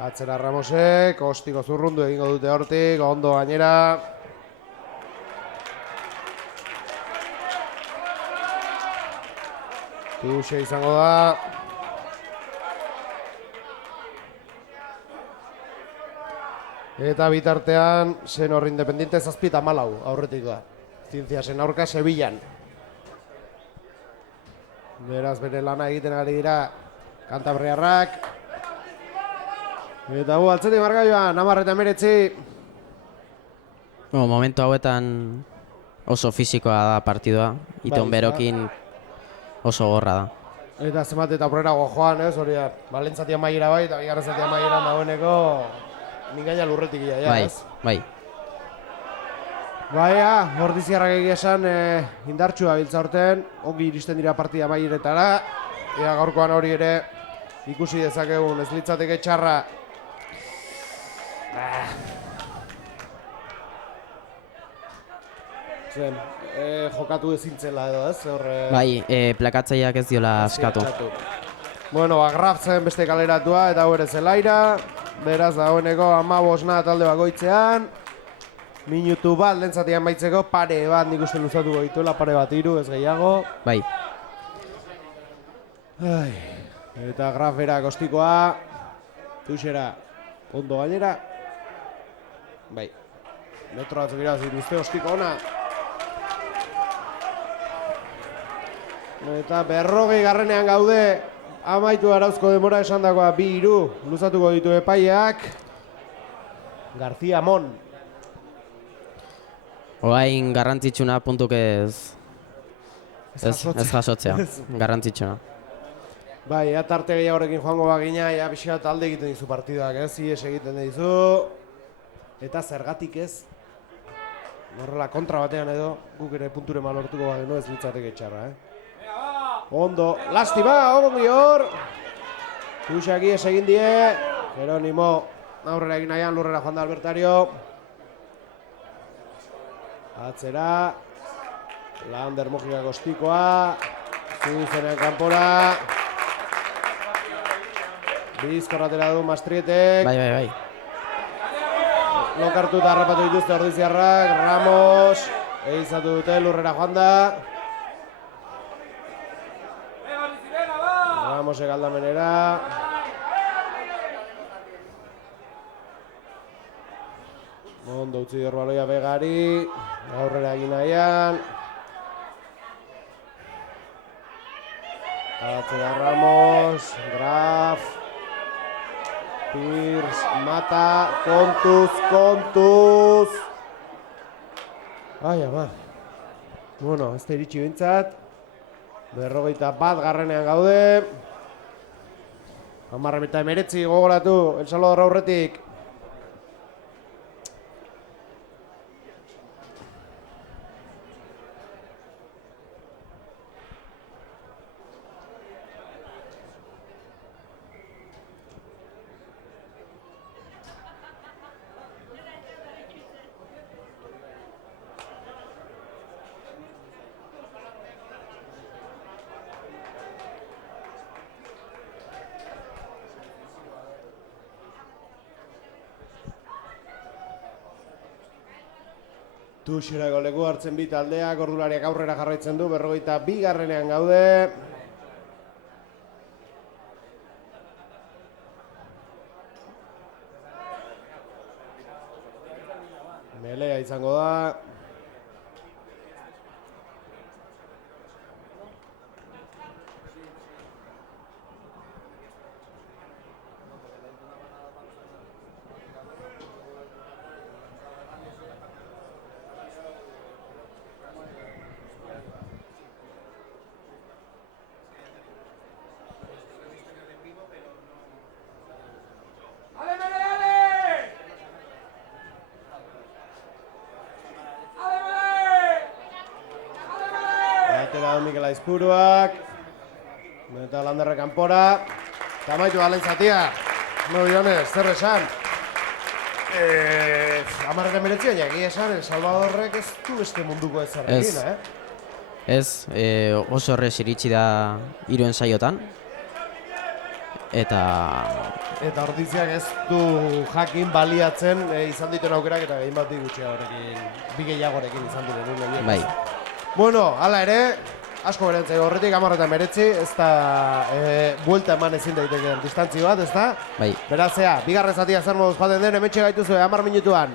Atzera Ramosek, ostiko zurrundu egingo dute hortik, ondo gainera. Tuxe izango da. Eta bitartean, zen hor Independiente 7-4 aurretikoa. Zientziasen aurka Sevillan. Beraz, bere lana egiten ari dira kantabriarrak. Eta atzetik markaioan, 10 eta 19. Momentu hauetan oso fisikoa da partidua. Iton berokin oso gorra da. Eta zenbat eta aurrerago joan, ez, hori da. Balentzatia maiera bai, eta bigarren zatia maieran dagoeneko mingaina lurretik ia, Bai, ez? bai. Baina, Ordiziarrak egia esan indartsua biltza urten, ongi iristen dira partida maieretara. Ea gaurkoan hori ere ikusi dezakegun, ez litzateke txarra. Zen, jokatu ezintzela edo, ez? Bai, plakatzaileak ez diola askatu. Bueno, Graf zen beste kaleratua eta hau ere zelaira. Beraz, dagoeneko 15 talde bakoitzean. Minutu bat lehen zatian baitzeko, pare bat nik uste luzatuko dituela, pare bat hiru, ez gehiago. Bai. Ai. Eta Graf bera kostikoa. Tuxera, ondo gainera. Bai. Metro batzuk iraz dituzte, ostiko ona. Eta 40 gaude. Amaitu arauzko demora esandakoa 2-3 luzatuko ditu epaileak. García Mon. Oain garrantzitsuna puntuk ez jasotzea. Garrantzitsuna. Bai, tarte gehiagorekin joango bagina, pixka talde egiten dizu partidak, ez? Ies egiten dizu. Eta zergatik ez? Horrela kontra batean edo, guk ere punture malortuko bageno ez litzateke txarra, Ondo, lastima, ongi hor. Tuxak ies egin die. Jeronimo, aurrera egin nahian, lurrera joan da Albertario. Atzera. Lander Mojika kostikoa. Zuzenean kanpora. Bizkorratera du Mastrietek. Bai. Lokartu eta harrapatu dituzte Ordiziarrak. Ramos. Eizatu dute, lurrera joan da. Ramosek aldamenera. Ondo utzi dor baloia Begari. Aurrera egin nahian. Atzera Ramos. Graf. Pirs. Mata. Kontuz. Ai, ama. Bueno, ez da iritsi bintzat. 41 garrenean gaude. 10 eta 19 gogoratu, El Salvador aurretik. Tuxerako leku hartzen bi taldeak, ordulariak aurrera jarraitzen du, 42 garrenean gaude. Melea izango da. Mikel Aizpuruak. Eta Landerre kanpora. Eta amaitu galen zatia. No, Ionez, zer esan? 10 meretzian jaki esan, El Salvadorrek ez du beste munduko ez egin, Ez, oso horrez iritsi da 3 ensaiotan. Eta Ordiziak ez du jakin baliatzen izan dituen aukerak eta gehin bat gutxia horrekin, bi gehiagorekin izan diren. Bai. Bueno, hala ere, asko berentzai horretik 10 eta 19, ez da buelta eman ezin daiteken distantzi bat, ez da? Bai. Beraz, bigarren zatia zer moduz joaten den, hementxe gaituzu, 10 minutuan.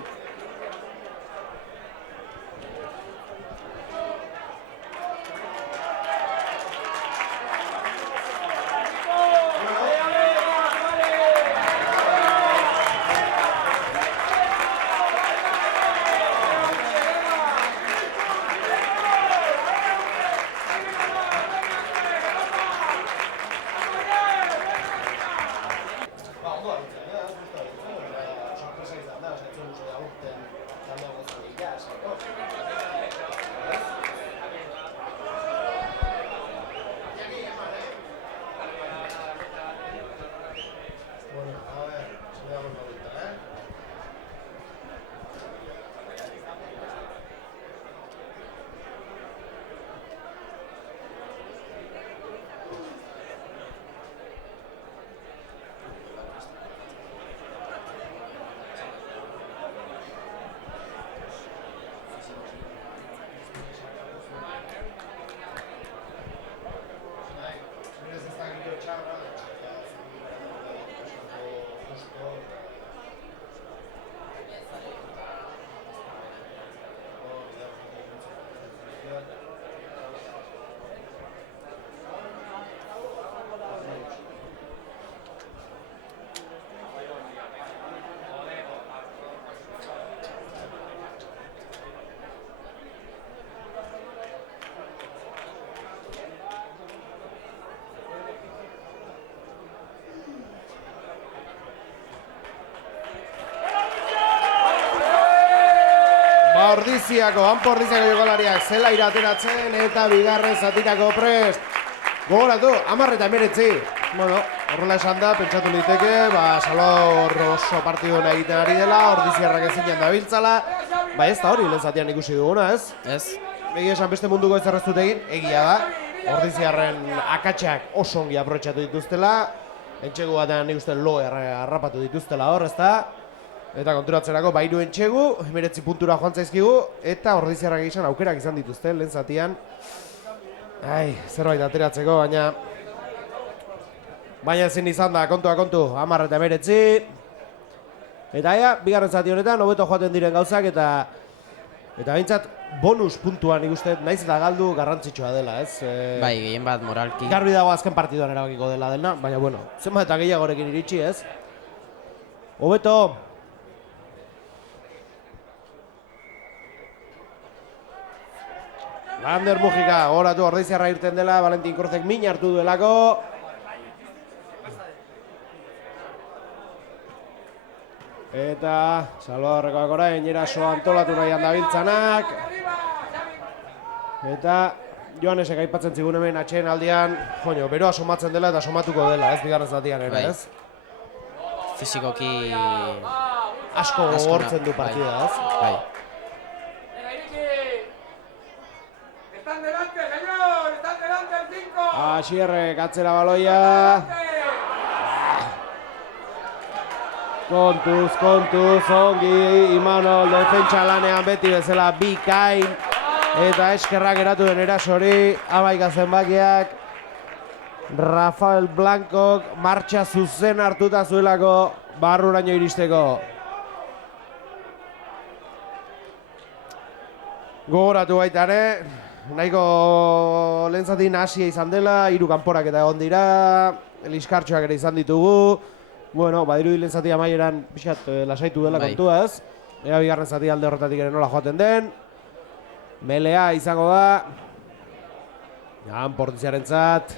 Ordiziako, Anpo Ordiziako jokalariak zela irateratzen eta bigarren zatirako prest. Gogoratu, 10:19. Bueno, horrela esan da, pentsatu liteke, Salvador oso partiduna egiten ari dela, Ordiziarrak ezinean dabiltzala. Ez da hori, lehen zatian ikusi duguna, ez? Ez. Egia esan beste munduko ez erreztut egin, egia da. Ordiziarren akatsak oso ongi aprobetxatu dituztela. Entxegu batean nik uste lo harrapatu dituztela hor, ezta? Eta konturatzerako bairu entxegu, 19 puntura joan zaizkigu, eta Ordiziarrak egizan aukerak izan dituzte, lehen zatian. Zerbait ateratzeko, baina ezin izan da, kontu, 10:19. Eta bigarren zati honetan, hobeto joaten diren gauzak, eta behintzat bonus puntuan ikusten, naiz eta galdu garrantzitsua dela, ez? Bai, gehien bat moralki. Garbi dago azken partiduan erabakiko dela dena, baina bueno, zenbat eta gehiagorekin iritsi, ez? Hobeto! Lander Mujika, goratu Ordiziarra irten dela, Valentin Korzek min hartu duelako. Eta Salvadorrekoak orain eraso antolatu nahian dabiltzanak. Eta Joanesek aipatzen zigun hemen atxeen aldian, beroa somatzen dela eta somatuko dela, ez bigarren zatian ere, ez? Fizikoki asko gogortzen du partida, ez? Bai. Están delante, señor, están delante el 5. Asierrek atzera baloia. Kontuz, ongi, Imanol defentsa lanean beti bezala bikain. Eta eskerrak eratu den erasori, amaika zenbakiak. Rafael Blancok martxa zuzen hartuta zuelako barruraino iristeko. Gogoratu baita ere, nahiko lehentzatin hasia izan dela, 3 kanporak eta egon dira, liskartxoak ere izan ditugu. Bueno, badirudi lehentzati amaieran pixat lasaitu dela kontua, ez? Ea bigarren zati alde horretatik ere nola joaten den. Melea izango da. Portiziarentzat.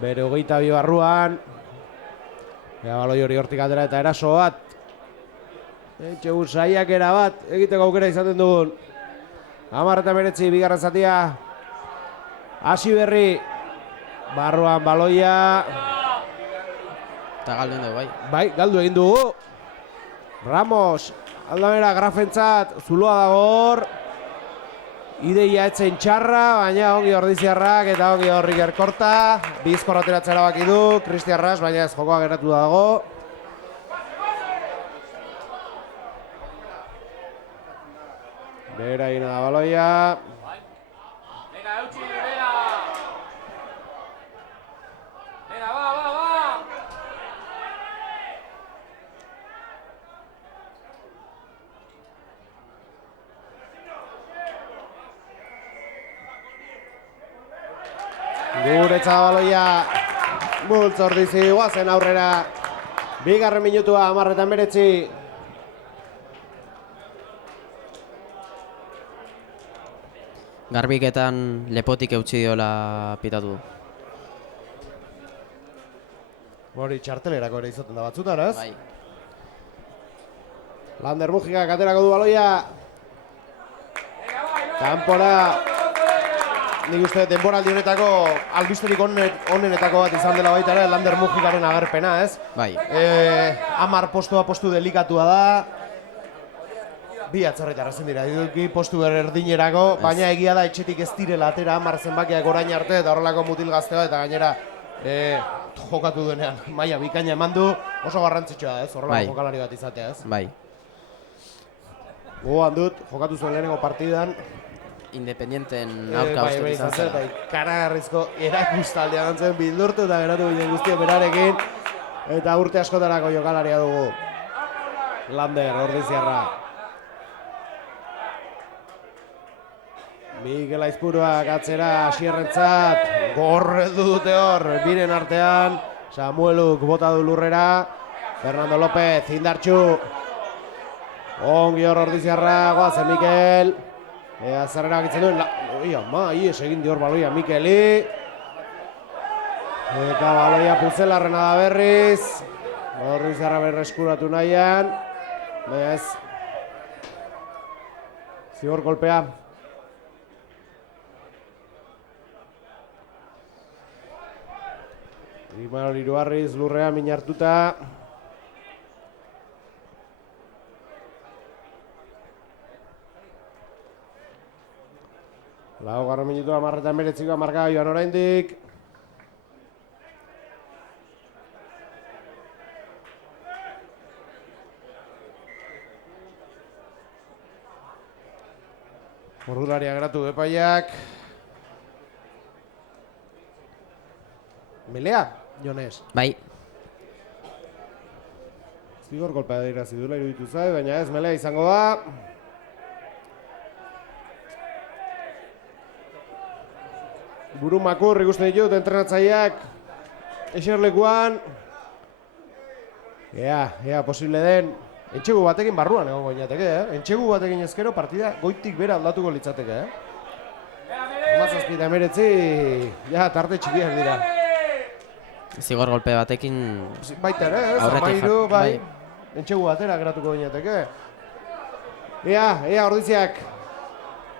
Bere 22 barruan. Ea baloi hori hortik atera eta eraso bat. Etxegun saiakera bat egiteko aukera izaten dugun. 10:19 bigarren zatia. Hasi berri. Barruan baloia. Eta galdu egin dugu, bai. Bai, galdu egin dugu. Ramos, aldamera grafentzat, zuloa dago hor. Ideia etzen txarra, baina ongi Ordiziarrak eta ongi horrik erkorta. Bizkor ateratzea erabaki du, Cristian Ras, baina ez jokoa geratu dago. Bera egin da baloia. Venga, Euchi, venga. Venga, va. Guretza baloia. Bultz Ordizi, guazen aurrera. Bigarren minutua, 10:19. Garbiketan lepotik eutxi diola pitatu du. Hori txartelerako ere izaten da batzutan, ez? Bai. Lander Mujika aterako du baloia. Kanpora. Nik uste denboraldi honetako albisterik onenetako bat izan dela baita ere Lander Mujikaren agerpena, ez? Bai. 10 postua postu delikatua da. Bi atzarretar ezin dira, iduki postu erdinerako, baina egia da etxetik ez direla atera 10 zenbakiak orain arte eta horrelako mutil gaztea eta gainera jokatu duenean maila bikaina eman du, oso garrantzitsua da, ez? Horrelako jokalari bat izatea, ez? Bai. Gogoan dut, jokatu zuen lehenengo partidan. Independienten aurka uste izan zela. Karagarrizko erakustaldia gantzen bildurtu eta geratu ginen guztio berarekin. Eta urte askotarako jokalaria dugu. Lander, Ordiziarra. Mikel Aizpuruak atzera Asierrentzat. Gorredu dute hor, biren artean. Samueluk bota du lurrera. Fernando López, indartxu. Ongi hor Ordiziarra, goazen Mikel. Ea zerrera bakitzen duen, ies egin dior baloia Mikeli. Eta baloia Puzelarrena da berriz. Ordiziarra berreskuratu nahian. Ez. Zigor kolpea. Imanol Iruarriz lurrean min hartuta. Laugarren minutua 10:09 markagailuan oraindik. Ordularia geratu epaiak. Melea, Jones. Bai, Zigor kolpea dira zidula iruditu zai, baina ez melea izango da. Buru makur ikusten ditut entrenatzaileak eserlekuan. Ea, posible den. Entxegu batekin barruan egongo ginateke, Entxegu batekin ezkero partida goitik bera aldatuko litzateke, 17-19, ja, tarte txikiak dira. zigor golpe batekin Baita ere, aurretik Amairu, bai. Entxegu batera geratuko ginateke. Ea, ordiziak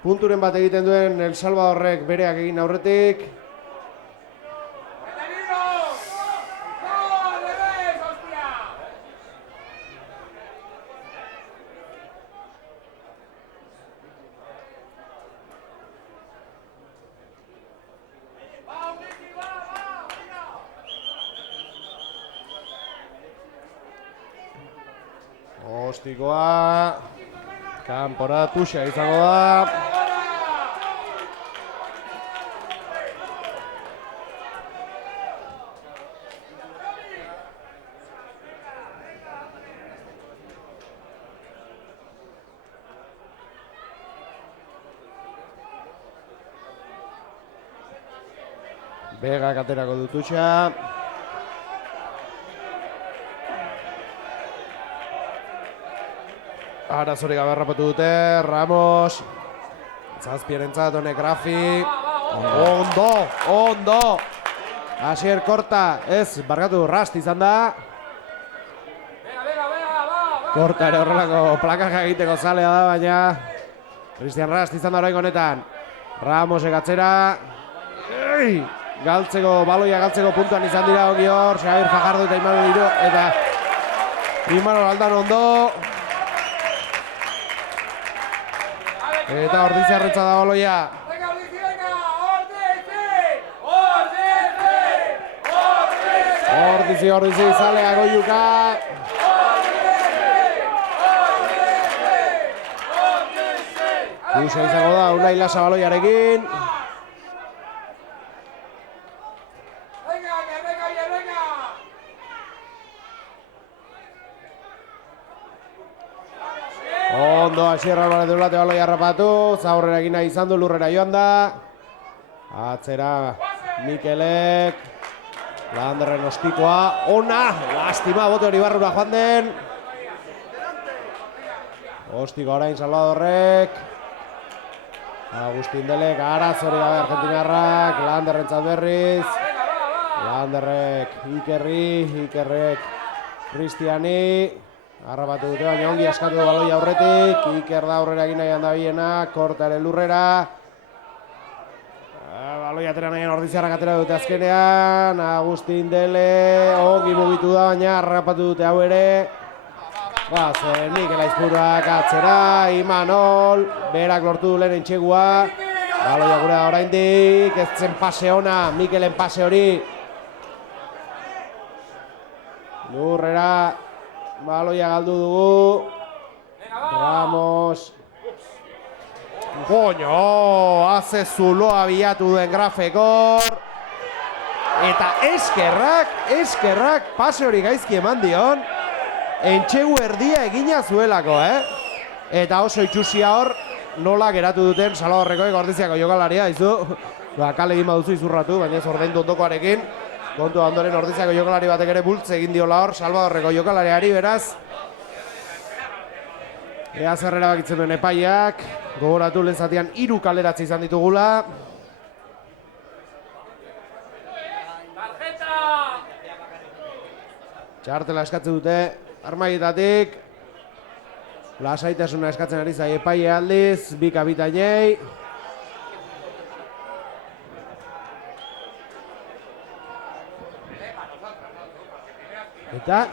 punturen bat egiten duen El Salvadorrek bereak egin aurretik. Ostikoa, kanpora tuxa izango da. Begak aterako du tuxa. Arazore gabe harrapatu dute, Ramos. Zazpierentzat honek Rafi. Ondo. Asier Korta, ez, barkatu, Rast izan da. Korta ere horrelako plakak egiteko zalea da, baina Cristian Rast izan da orain honetan. Ramosek atzera. Baloia galtzeko puntuan izan dira ongi hor. Xabier Fajardo eta Imanol Iru, eta Imanol Aldan ondo. Eta Ordiziarretza da baloia. Ordizi, zalea Goiuka. Kusa izango da, Unai Lasa baloiarekin. Ondo, Asier Alvarez de Ulate baloia harrapatu, zaurrera egin nahi izan du, lurrera joan da. Atzera Mikelek. Landerren ostikoa, ona, lastima, bote hori barrura joan den. Ostiko orain Salvadorrek. Agustin Delek, arazori gabe Argentinarrak, Landerrentzat berriz. Landerrek, Ikerrek, Cristiani. Harrapatu dute, baina ongi askatu du baloia aurretik. Iker da aurrera egin nahian da biena, Korta ere lurrera. Baloia atera nahian Ordiziarrak atera dute azkenean. Agustin Dele, ongi mugitu da, baina harrapatu dute hau ere. Zen Mikel Aizpurak atzera, Imanol, berak lortu du lehen entxegua. Baloia gure da oraindik, ez zen pase ona, Mikelen pase hori. Lurrera, baloia galdu dugu. Ramos. Koño, haze zuloa bilatu duen Grafekor. Eta eskerrak pase hori gaizki eman dion. Entxegu erdia egina zuelako, Eta oso itxusia hor, nola geratu duten Salvadorrekoek Ordiziako jokalaria, izu. Kale egin baduzu izurratu, baina ez ordaindu ondokoarekin. Kontu ondoren Ordiziako jokalari batek ere bultze egin diola hor, Salvadorreko jokalariari, beraz. Ea zerrera bakitzen duen epaiak. Gogoratu lehen zatian 3 kaleratze izan ditugula. Txartela eskatzen dute armaietatik. Lasaitasuna eskatzen ari zaie epaile aldiz, bi kapitainei. Eta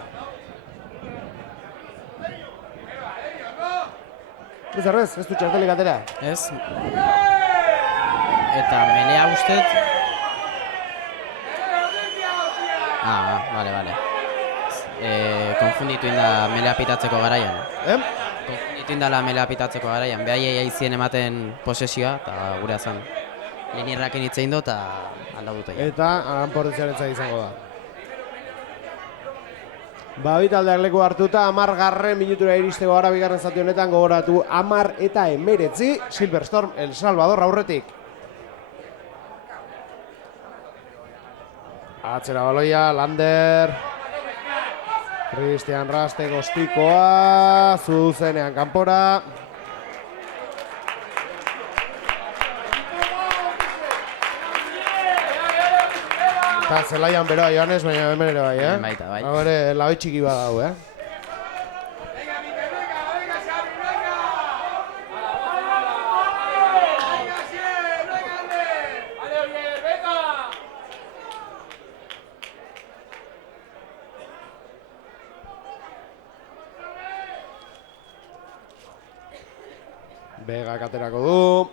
ez du txartelik atera. Ez. Eta melea ustez. Bale. Konfunditu inda melea pitatzeko garaian. Konfunditu indala melea pitatzeko garaian. Behaiei aizien ematen posesioa, eta gure azan. Linierrakin hitzein do, eta aldau dute. Eta anportziaretza izango da. Bitaldeak leku hartuta, 10. minutura iristeko gara bigarren zati honetan gogoratu 10 eta 19 Silverstorm El Salvador aurretik. Atzera baloia, Lander. Cristian Raste gostikoa, zuzenean kanpora. Eta zelaian beroa Joanes, baina hemen ere bai, Hemen baita, bai. Hore, labe txiki badau, Venga, Mikel, venga, Xavi, venga. Venga, Sier, venga, Ander. Vale, Oyer, venga. Vega katerako du.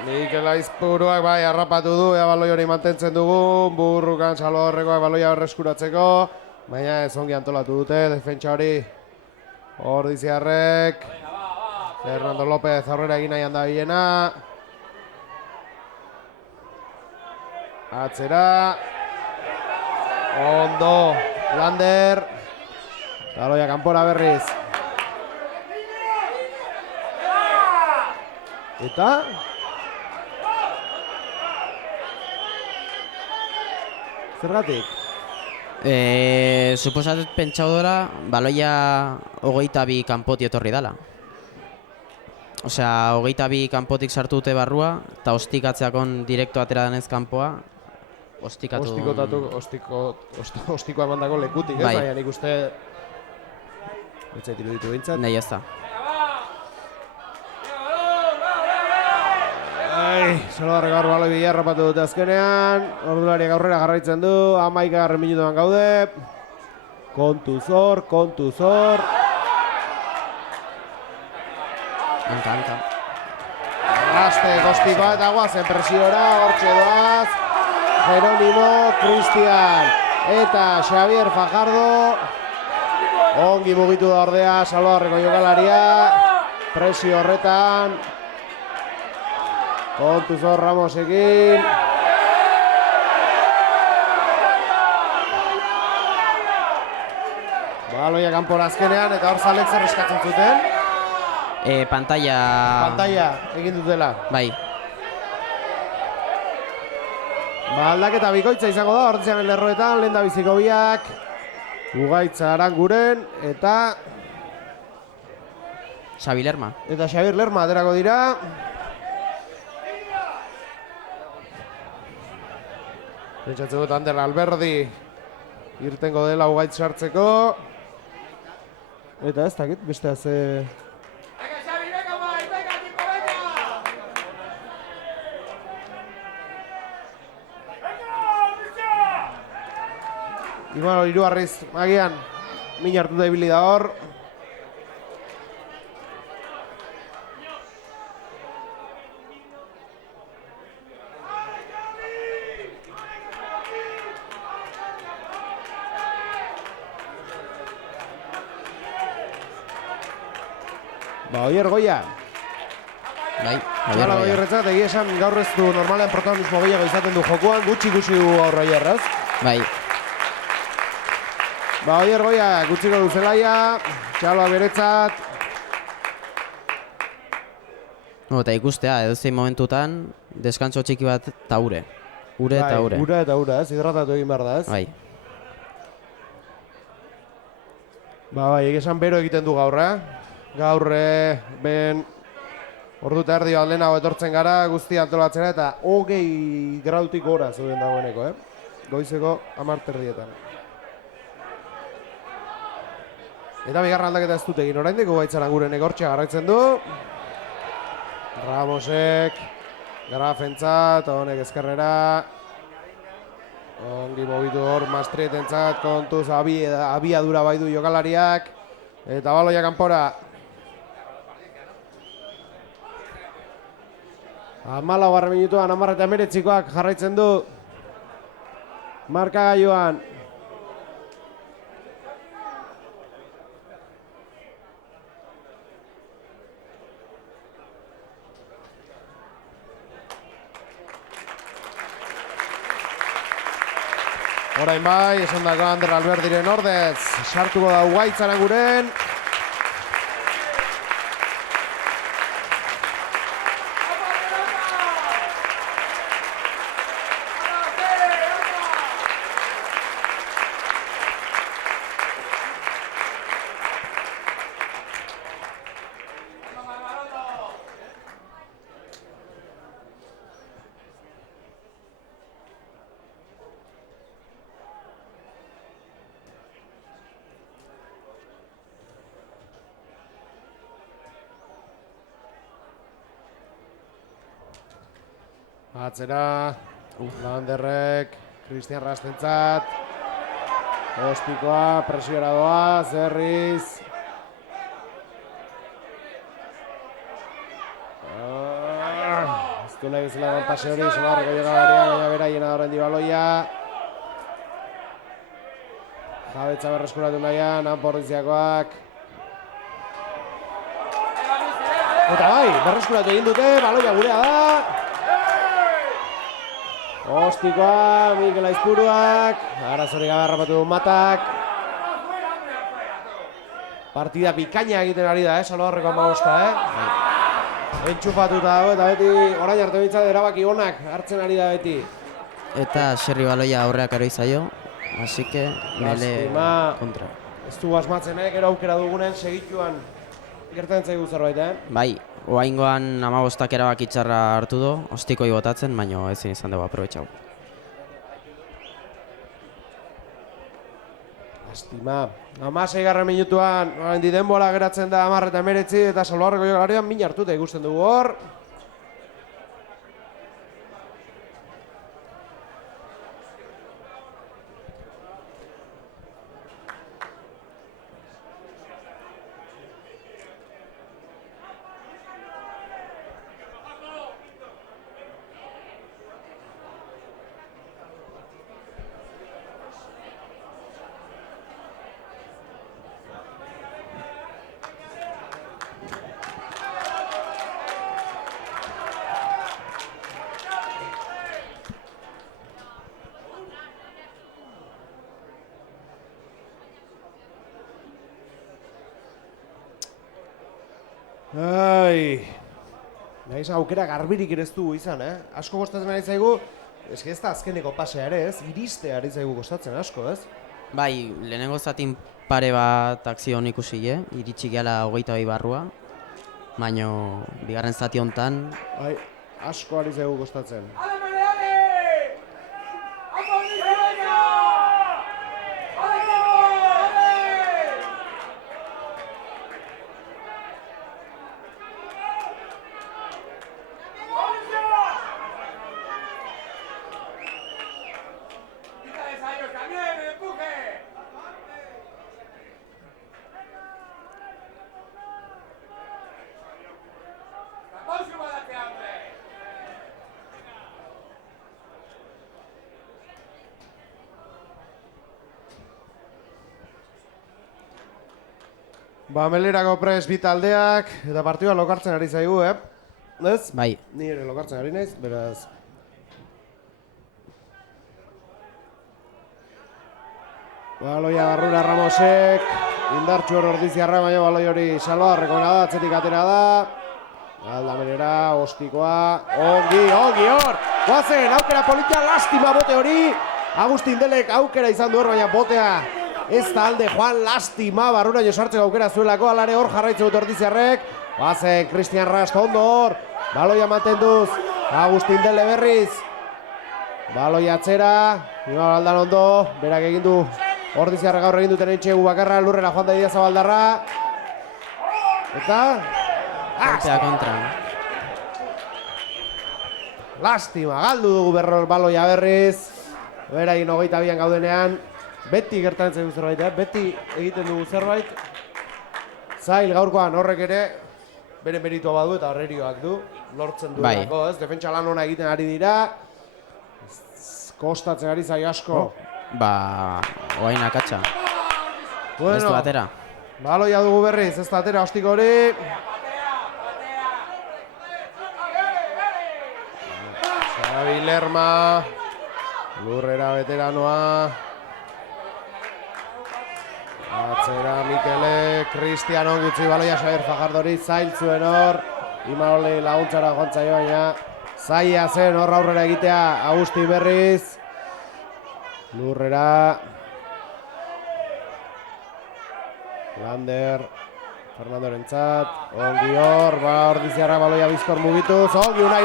Mikel Aizpuruak bai harrapatu du, ea baloi hori mantentzen dugu, Burrukan Salvadorrekoak baloia berreskuratzeko, baina ez ongi antolatu dute, defentsa hori Ordiziarrek, Fernando López aurrera egin nahi handa bilena, atzera, ondo, Lander, baloia kanpora berriz, eta zergatik? Suposatut pentsaudora, baloia 22 kanpoti etorri dala. Osea, 22 kanpotik sartu dute barrua, eta ostikatzeakon direkto atera denez kanpoa, ostikatu... Ostikoa emandako lekutik, ez? Bai. Baina nik uste... Betzait iruditu bintzat. Nahi ez da. Salvadorrek gaur baloi bila harrapatu dute azkenean. Ordulariak aurrera jarraitzen du. 11. minutuan gaude. Kontuz hor. Hanka. Raste gostikoa eta guazen presiora. Hortxe doaz. Jerónimo, Cristian eta Xavier Fajardo. Ongi mugitu da ordea Salvadorreko jokalaria. Presio horretan. Kontuz hor Ramosekin. Baloia kanpora azkenean eta hor zalek zer eskatzen zuten. Pantalla egin dutela. Bai. Aldaketa bikoitza izango da, Ordiziaren lerroetan, lehen da biziko biak. Ugaitza Aranguren eta... Xabi Lerma. Eta Xabier Lerma aterako dira. Pentsatzen dut Ander Alberdi irtengo dela Ugaitz sartzeko. Eta ez dakit, beste ze... Venga, Xavi, venga, guay, venga, chico, venga. Imano Iruarriz agian min hartuta ibili da hor. Oier Goia. Bai, Hala Oierretzat, egia esan gaur ez du normalean protagonismo gehiago izaten du jokuan, gutxi ikusi du gaur Oier, ez? Bai. Oier Goia, gutxiko du zelaia, txaloa beretzat. Eta ikustea, edozein momentutan, deskantso txiki bat eta ure. Ure eta ure. Ura eta ura, ez? Hidratatu egin behar da, ez? Bai. Bai, egia esan bero egiten du gaur, Gaur, ben... Ordu eta erdi bat lehenago etortzen gara, guztia antolatzera eta 20 gradutik gora zeuden dagoeneko, Goizeko 10 erdietan. Eta bigarren aldaketa ez dut egin oraindik, Gaitzaren gure negortxea garraitzen du. Ramosek, Grafentzat, honek ezkerrera. Ongi mobitu hor Maastrietentzat, kontuz abiadura bai du jokalariak. Eta baloia kanpora. 14 minutuan 10:19 jarraitzen du. Markagailuan. Orain bai, esan dago Ander Alberdiren ordez, sartuko da Gaitzaren guren. Atzera, Landerrek, Cristian Rastentzat. Ostikoa, presiora doa, Zerriz. Ez du nahi bezala den pase hori, Solarreko jokalaria, baina beraien adoren dibaloia. Jabetza berreskuratu nahian, Anpordiziakoak. Eta bai, berreskuratu egin dute, baloia gurea da. Ostikoa, Mikel Aizpuruak, arazorik gabe harrapatu du Matak. Partida bikaina egiten ari da, Salvadorreko 15, Entxufatuta dago eta beti orain arte bintzat erabaki onak hartzen ari da beti. Eta Xerri baloia aurreak aro izaio, así que mele kontra. Ez du asmatzen, gero aukera dugunen segituan gertatzen zaigu zerbait, Bai, oaingoan 15 erabaki txarra hartu du, Ostikoi botatzen, baina ezin izan dugu aprobetxau. Lastima. 16. minutuan, denbora geratzen da 10:19 eta Salvadorreko jokalarian min hartuta ikusten dugu hor. Ai, nahiz aukera garbirik ere ez dugu izan, Asko kostatzen ari zaigu, eske ez da azkeneko pasea ere, Iristea ari zaigu kostatzen asko, Bai, lehenengo zatin pare bat akzio ikusi, iritsi gehala 22 barrua, baina bigarren zati hontan Bai, asko ari zaigu kostatzen. Melerako pres bi taldeak eta partidua lokartzen ari zaigu, Ez? Bai. Ni ere lokartzen ari naiz, beraz. Baloia barrura Ramosek, indartxu hor Ordiziarra, baina baloi hori Salvadorreko da, atzetik atera da. Aldamenera, Ostikoa, ongi hor! Goazen, aukera politia, lastima bote hori! Agustin Delek aukera izan du hor, baina botea ez da alde Juan, lastima, barrura jo sartzeko aukera zuelako, alare hor jarraitzen dut Ordiziarrek. Goazen, Cristian Rast ondo hor, baloia mantenduz, Agustin Dele berriz. Baloia atzera, Ibar Aldan ondo, berak egin du Ordiziarra gaur egin duten eitxegu bakarra, lurrera joan da Idia Zabaldarra. Eta... Golpea kontra. Lastima, galdu dugu baloia berriz. Berain 22an gaudenean. Beti gertatzen dugu zerbait, beti egiten dugu zerbait. Zail gaurkoan horrek ere bere meritua badu eta horrerioak du. Lortzen duelako, ez? Defentsa lan ona egiten ari dira. Kostatzen ari zai asko. Oain akatsa. Bueno, ez du atera. Baloia dugu berriz, ez da atera ostiko hori. Xabi Lerma. Lurrera veteranoa. Atzera Mikele, Cristian ongutzi baloia Xabier Fajardori, zail zuen hor. Imanoli laguntzara jontzaio baina zaila zen hor aurrera egitea Agustin berriz. Lurrera. Lander. Fernandorentzat. Ongi hor, Ordiziarra baloia bizkor mugituz. Ongi Unai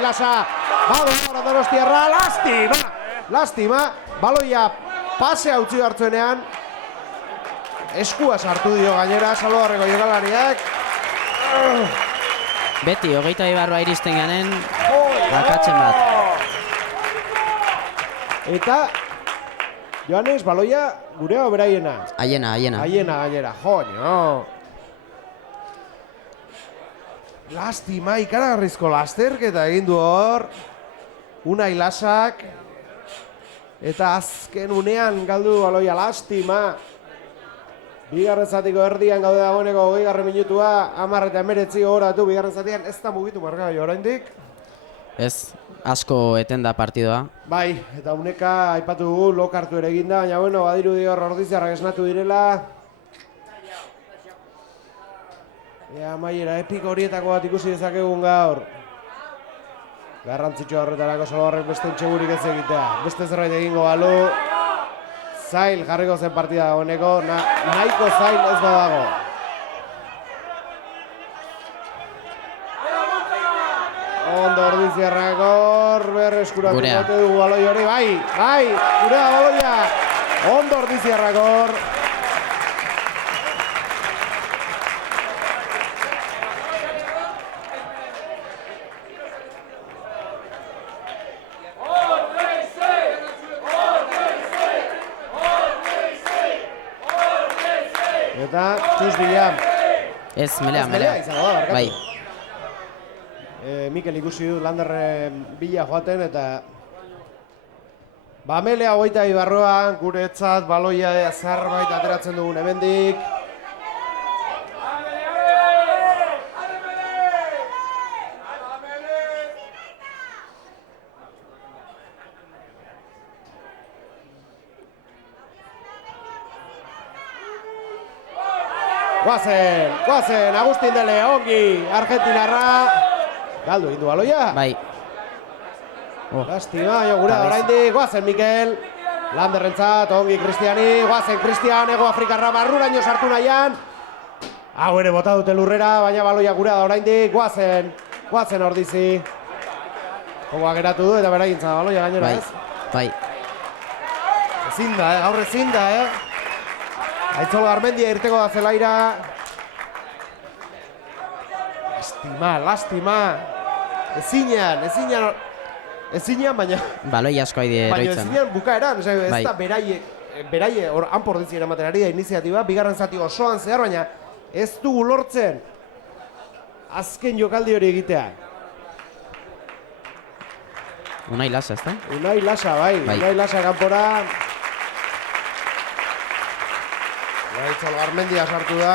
Lasa. Bado gora Donostiarra, lastima. Baloia pasea utzi hartzuenean. Eskua sartu dio gainera Salvadorreko jokalariak. Beti, 22 barroa iristen ganen, akatzen bat. Eta, Joanes, baloia gurea beraiena. Haiena. Haiena gainera, joño. Lastima, ikaragarrizko lasterketa egin du hor. Unai Lasak. Eta azken unean galdu baloia, lastima. Bigarren zatiko erdian gaude dagoeneko 20. minutua, 10:19 gogoratu bigarren zatian, ez da mugitu markagai oraindik. Ez, asko eten da partidoa. Bai, eta uneka aipatu dugu, lokartu ere eginda, baina bueno, badirudi hor Ordiziarrak esnatu direla. Ea, maiera, epiko horietako bat ikusi dezakegun gaur. Garrantzitsua horretarako Salvadorrek beste entxegurik ez egitea. Beste zerbait egingo balu. Zail jarriko zen partida dagoeneko, nahiko zail ez badago. Ondo Ordiziarrak hor, berreskuratu dute dugu baloi hori, bai, gurea baloia. Ondo Ordiziarrak hor. Eta, txuz bila. Ez, melea. Izango da, barkatu. Bai. Mikel ikusi du Landerren bila joaten eta... Melea 22 barroan, guretzat baloia zerbait ateratzen dugun hemendik. Guazen, Agustin Dele, ongi, Argentinarra. Galdu egin du baloia. Bai. Lastima, gure da oraindik, guazen Mikel. Landerrentzat, ongi Cristiani, guazen Cristian, Ego Afrikarra barruraino sartu nahian. Hau ere bota dute lurrera, baina baloia gure da oraindik, guazen Ordizi. Jokoa geratu du eta beragintza baloia gainera, ez? Bai. Ezin da, gaur ezin da, Aitzol Garmendia irteko da zelaira. Lastima. Ezinean, baina... Baloi asko haide eroitzen. Baina ezinean bukaeran, ez da beraie hor hanpo Ordiziaren ematen ari da iniziatiba, bigarren zati osoan zehar, baina ez dugu lortzen azken jokaldi hori egitea. Unai Lasa, ez da? Unai Lasa, bai. Unai Lasa kanpora. Aitzol Garmendia sartu da.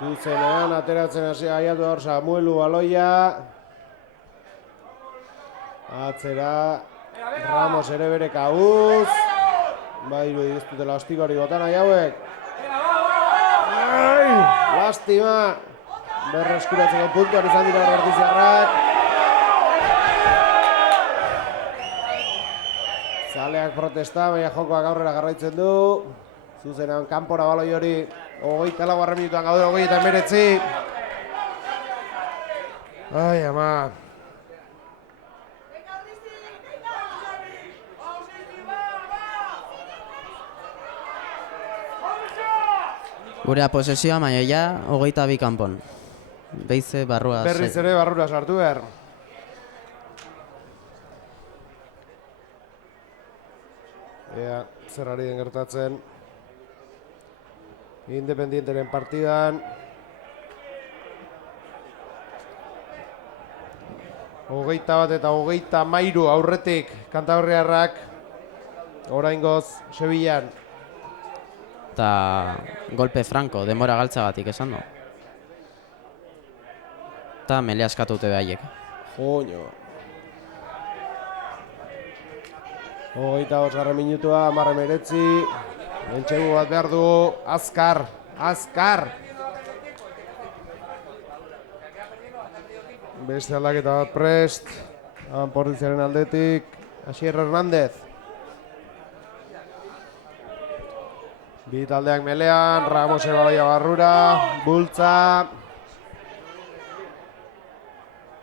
Zuzenean ateratzen hasi gaiatu hor Samuelu baloia. Atzera Ramos ere bere kabuz. Bairu ez dutela ostikori botan nahi hauek. Ai, lastima. Berreskuratzeko puntuan izan dira Ordiziarrak. Zaleak protesta, baina jokoak aurrera jarraitzen du. Zuzenean kanpora baloi hori 24 minutuan gaude 39. Ai, ama. Gurea posesioa, baina ja 22 kanpon. Beize barrua. Berriz ere barrura sartu behar. Ea, zer ari den gertatzen. Independienteren partidan. Hogeita bat eta hogeita mairu aurretik Kantabriarrak. Oraingoz, Sevillan. Eta golpe franko, denbora galtzagatik esan du. Eta melea eskatu dute behaiek. Joño. Hogeita 5 minutua, 19. Entxegu bat behar du, azkar, azkar. Beste aldaketa bat prest. Portiziaren aldetik, Asier Hernández. Bi taldeak melean, Ramose baloia barrura, Bultza.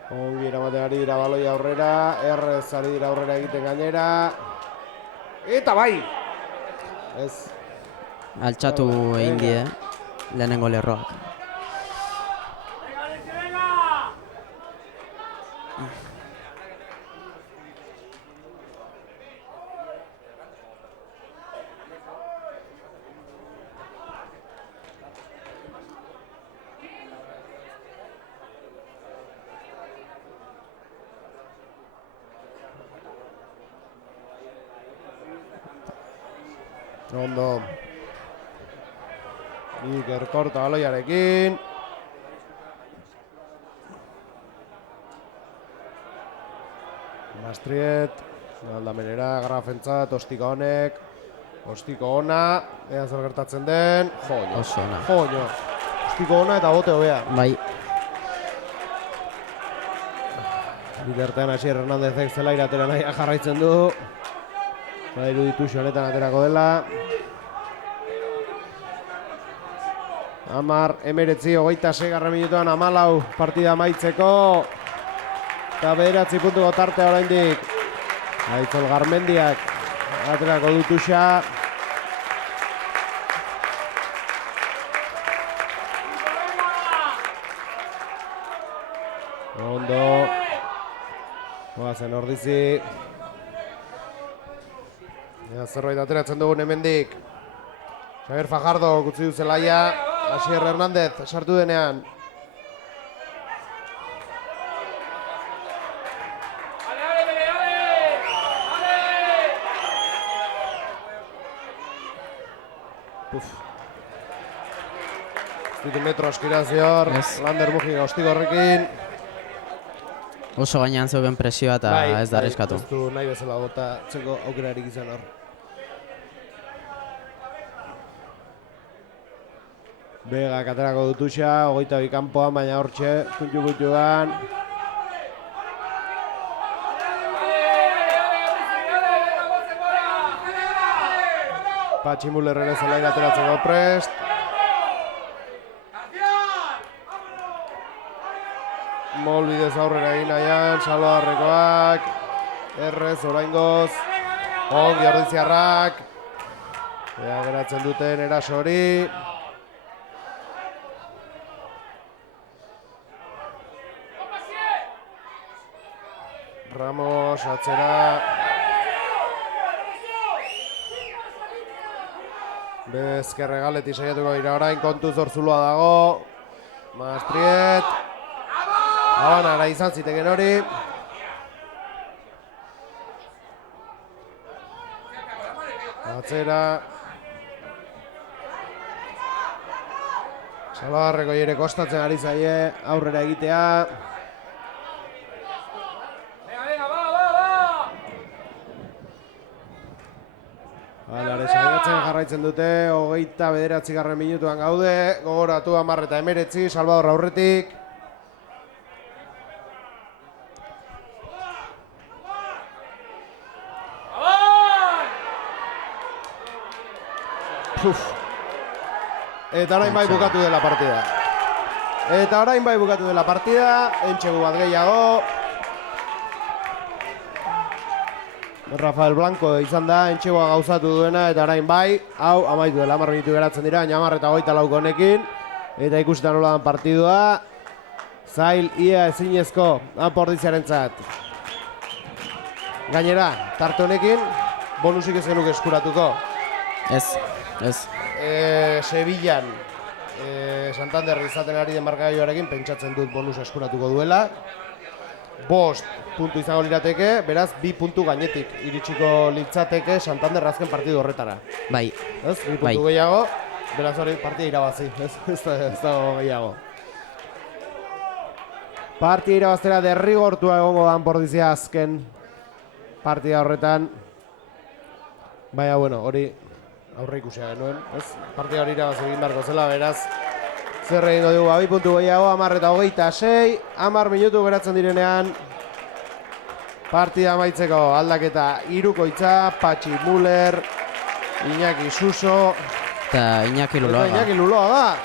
Ongi eramaten ari dira baloia aurrera, errez ari dira aurrera egiten gainera. Eta bai! Ez. Altxatu egin die lehenengo lerroak. Ondo. Iker korta baloiarekin. Mastriet. Aldamenera, garrafentzat, ostiko honek. Ostiko ona. Ea zer gertatzen den. Joño. Oso ona. Joño. Ostiko ona eta bote hobea. Bai, Bitartean Asier Hernandezek zelaira atera nahi jarraitzen du. Badiru ditu honetan aterako dela. 19 minutuan 14 partida amaitzeko. Eta 9 puntuko tartea oraindik. Aitzol Garmendiak aterako du tuxa. Ondo. Goazen Ordizi. Zerbait ateratzen dugun hemendik. Xabier Fajardo gutzi du zelaia. Asier Hernández sartu denean. Metro askirazioar. Lander Mujin ostiko horrekin. oso gainean zeugen presioa eta ez da arriskatu. Ez du nahi bezala bota txeko aukerarik izan hor. Bega katerako dutuxa, 22 kanpoan, baina hortxe, kuntu-kuntuan. Patxi Muller ere zelaira ateratzeko prest. Molbidez aurrera egin nahian, Salvadorrekoak. Errez, oraingoz. Ongi Ordiziarrak. Ea geratzen duten eraso hori. Ramos atzera. Bezkerre galeti saiatuko dira orain, kontuz Orzuloa dago. Mastriet. Habanara izan ziteken hori. Atzera. Salvadarreko ere kostatzen ari zaie, aurrera egitea. Alare amaitzen dute, 29. minutuan gaude, gogoratu 10:19, Salvador aurretik. Eta orain bai bukatu dela partida. Entxegu bat gehiago. Rafael Blanco izan da, entxegoa gauzatu duena, eta orain bai, hau, amaitu dela, 10 minutu geratzen dira, 10:24 honekin, eta ikusten nola dan partidua, zail, ia ezinezko, Anpordiziarentzat. Gainera, tarte honekin, bonusik ez genuke eskuratuko. Ez. Sevillan, Santander izaten ari den markagailuarekin, pentsatzen dut bonus eskuratuko duela. 5 puntu izango lirateke, beraz 2 puntu gainetik iritsiko litzateke Santander azken partidu horretara. Bai. Ez? 2 puntu gehiago, beraz hori partida irabazi, ez dago gehiago. Partida irabaztera derrigortua egongo da Anpordizia azken partida horretan. Baina, bueno, hori aurre ikusia genuen, ez? Partida hori irabazi egin beharko zela, beraz zer egingo dugu, 2 puntu gehiago, 10:26, 10 minutu geratzen direnean partida amaitzeko aldaketa Irukoitza, Patxi Muller, Iñaki Suso Eta Iñaki Luloaga. Iñaki Luloaga.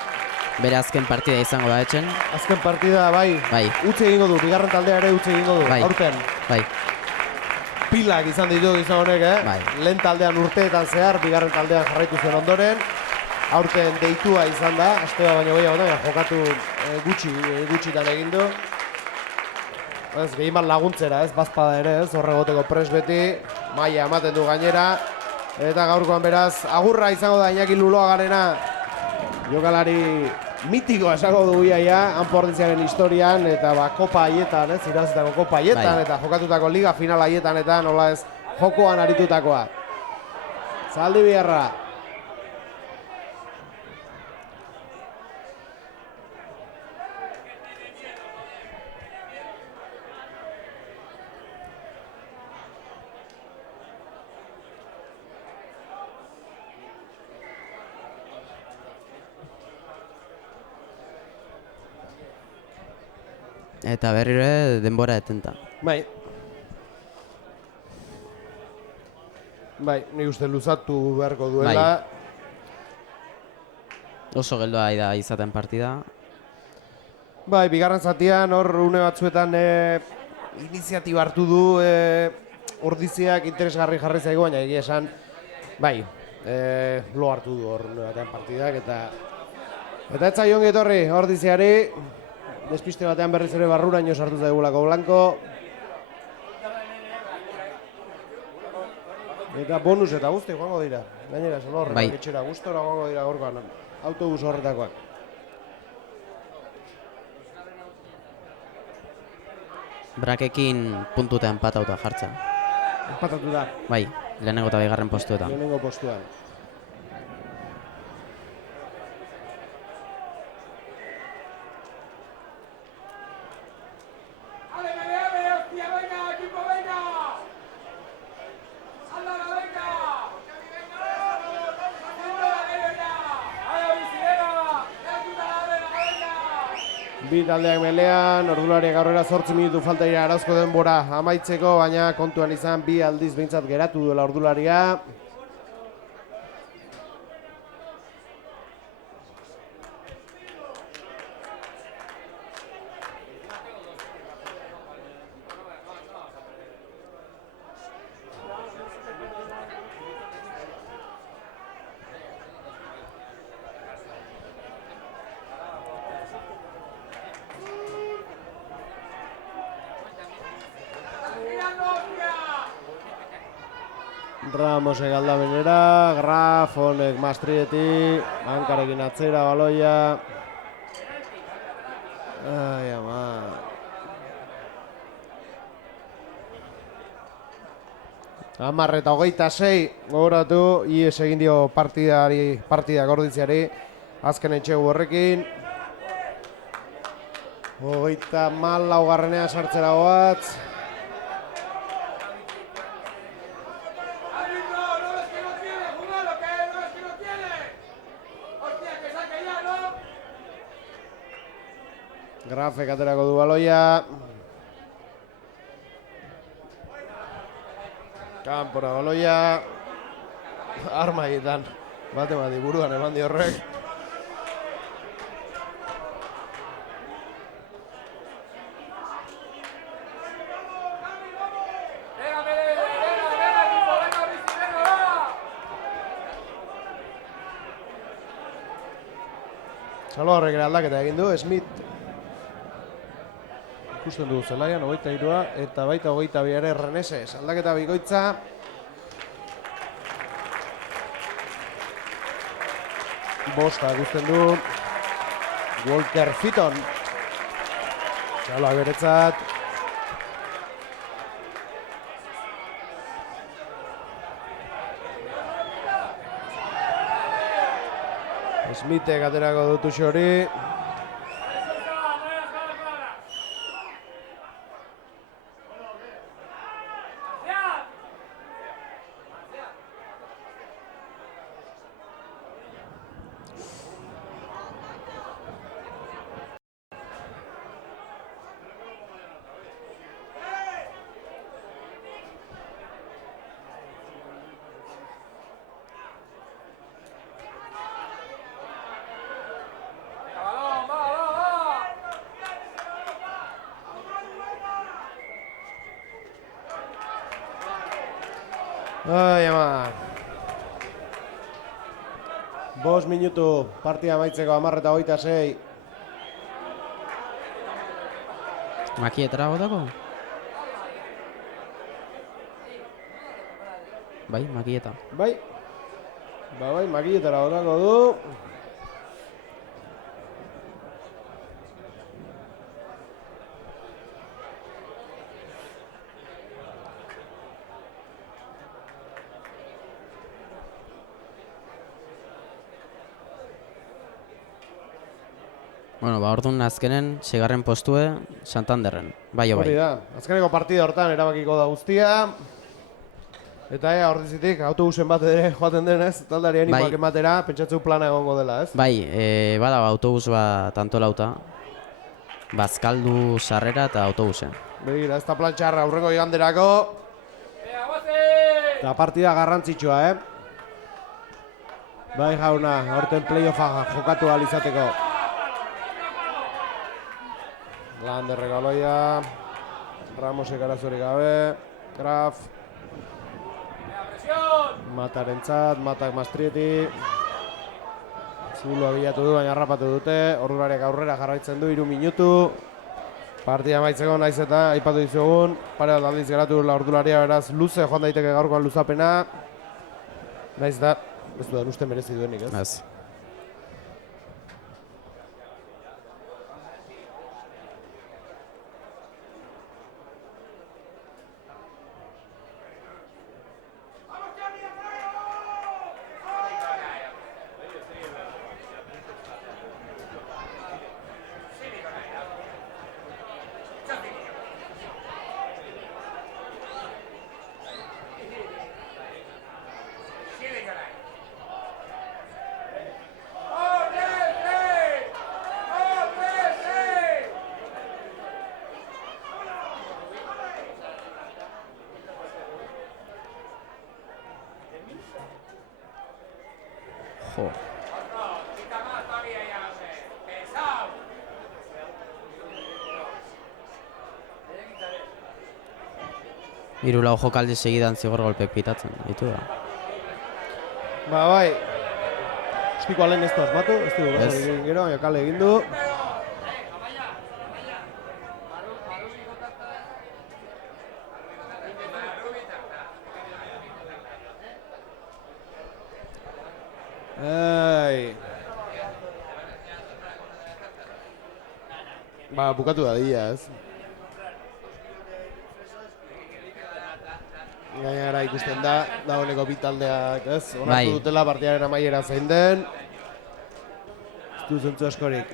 Bere azken partida izango da etxen. Azken partida, bai. Utzi egingo du, bigarren taldea ere utzi egingo du, aurten. Bai. Pilak izan ditu gizon honek, Bai. Lehen taldean urteetan zehar, bigarren taldean jarraitu zen ondoren. Aurten deitua izan da, astea baino gehiago da, jokatu gutxitan egin du. Ez, gehiago laguntzera, ez, bazpada ere, ez, horregoteko pres beti, maila ematen du gainera. Eta gaurkoan beraz, agurra izango da Iñaki Luloagarena, jokalari mitikoa esango dugu iaia, Anpordiziaren historian, eta kopa haietan, ez, irazitako kopa haietan, eta jokatutako liga final haietan, eta nola ez, jokoan aritutakoa. Zaldi biharra. Eta berriro denbora etenta. Bai, nik uste luzatu beharko duela. Oso geldoa da izaten partida. Bai, bigarren zatian hor une batzuetan iniziatiba hartu du Ordiziak interesgarri jarri zaigu, baina egia esan, bai, lo hartu du hor une batean partidak, eta ez zaion etorri Ordiziari. Despiste batean berriz ere barruraino sartu zaigulako Blanco. Eta bonus eta guzti joango dira. Gainera, solo horretak etxera gustora joango dira gaurkoan. Autobus horretakoak. Brakekin puntuta empatauta jartza. Empatatu da. Bai, lehenengo eta bigarren postuetan. Lehenengo postuan. Bi taldeak melean, ordulariak aurrera 8 minutu falta dira arauzko denbora amaitzeko, baina kontuan izan 2 aldiz behintzat geratu duela ordularia. Ramosek aldabenera, Graf, honek Mastrieti, hankarekin atzera, baloia. Ai, ama. Hamar eta 26, gogoratu, ies egin dio partida Ordiziari, azken etxegu horrekin. 34 sartzera goatz. Grafek aterako du baloia. Kanpora baloia. Arma egiten. Bate bat buruan eman di horrek. Salva horrek ere aldaketa egin du, Smith ikusten dugu zelaian, 23 eta baita 22 ere Reneses. Aldaketa bikoitza. Bosta ikusten du Walker Fitton. Salva beretzat. Smithek aterako dutu xori. Ai, ama. 5 minutu partida amaitzeko 10:26. Makietara botako? Bai, makieta. Bai. Bai, makilletara botako du. Bueno, orduan azkenen, 6. postue Santanderren. Bai, Hori da, azkeneko partida hortan erabakiko da guztia. Eta ordizitik, autobusen bat ere joaten denez, taldari animoak ematera, pentsatzu plana egongo dela, ez? Bai, bada autobus bat antolauta. Bazkaldu sarrera eta autobusen. Begira, ez da plan txarra aurreko iganderako. Eta partida garrantzitsua, Bai jauna, aurten playoffa jokatu ahal izateko. Landerrek aloia. Ramosek arazorik gabe. Graf. Matarentzat, Matak Mastrieti. Zulua bilatu du, baina harrapatu dute. Ordulariak aurrera jarraitzen du, 3 minutu. Partida amaitzeko naiz eta aipatu dizugun. Pare bat aldiz geratu la ordularia, beraz luze joan daiteke gaurkoan luzapena. Naiz da, ez dudan uste merezi duenik, ez? Ez. Jo. Hiru lau jokaldi segidan zigor golpek pitatzen ditu da. Ba bai. Eskiko alen ez da asmatu, ez du egin gero, baina kale egin du. Ba, bukatu da dira, ez? Gainera ikusten da, dagoeneko bi taldeak, ez? Onartu dutela partidaren amaiera zein den. Ez du zentzu askorik,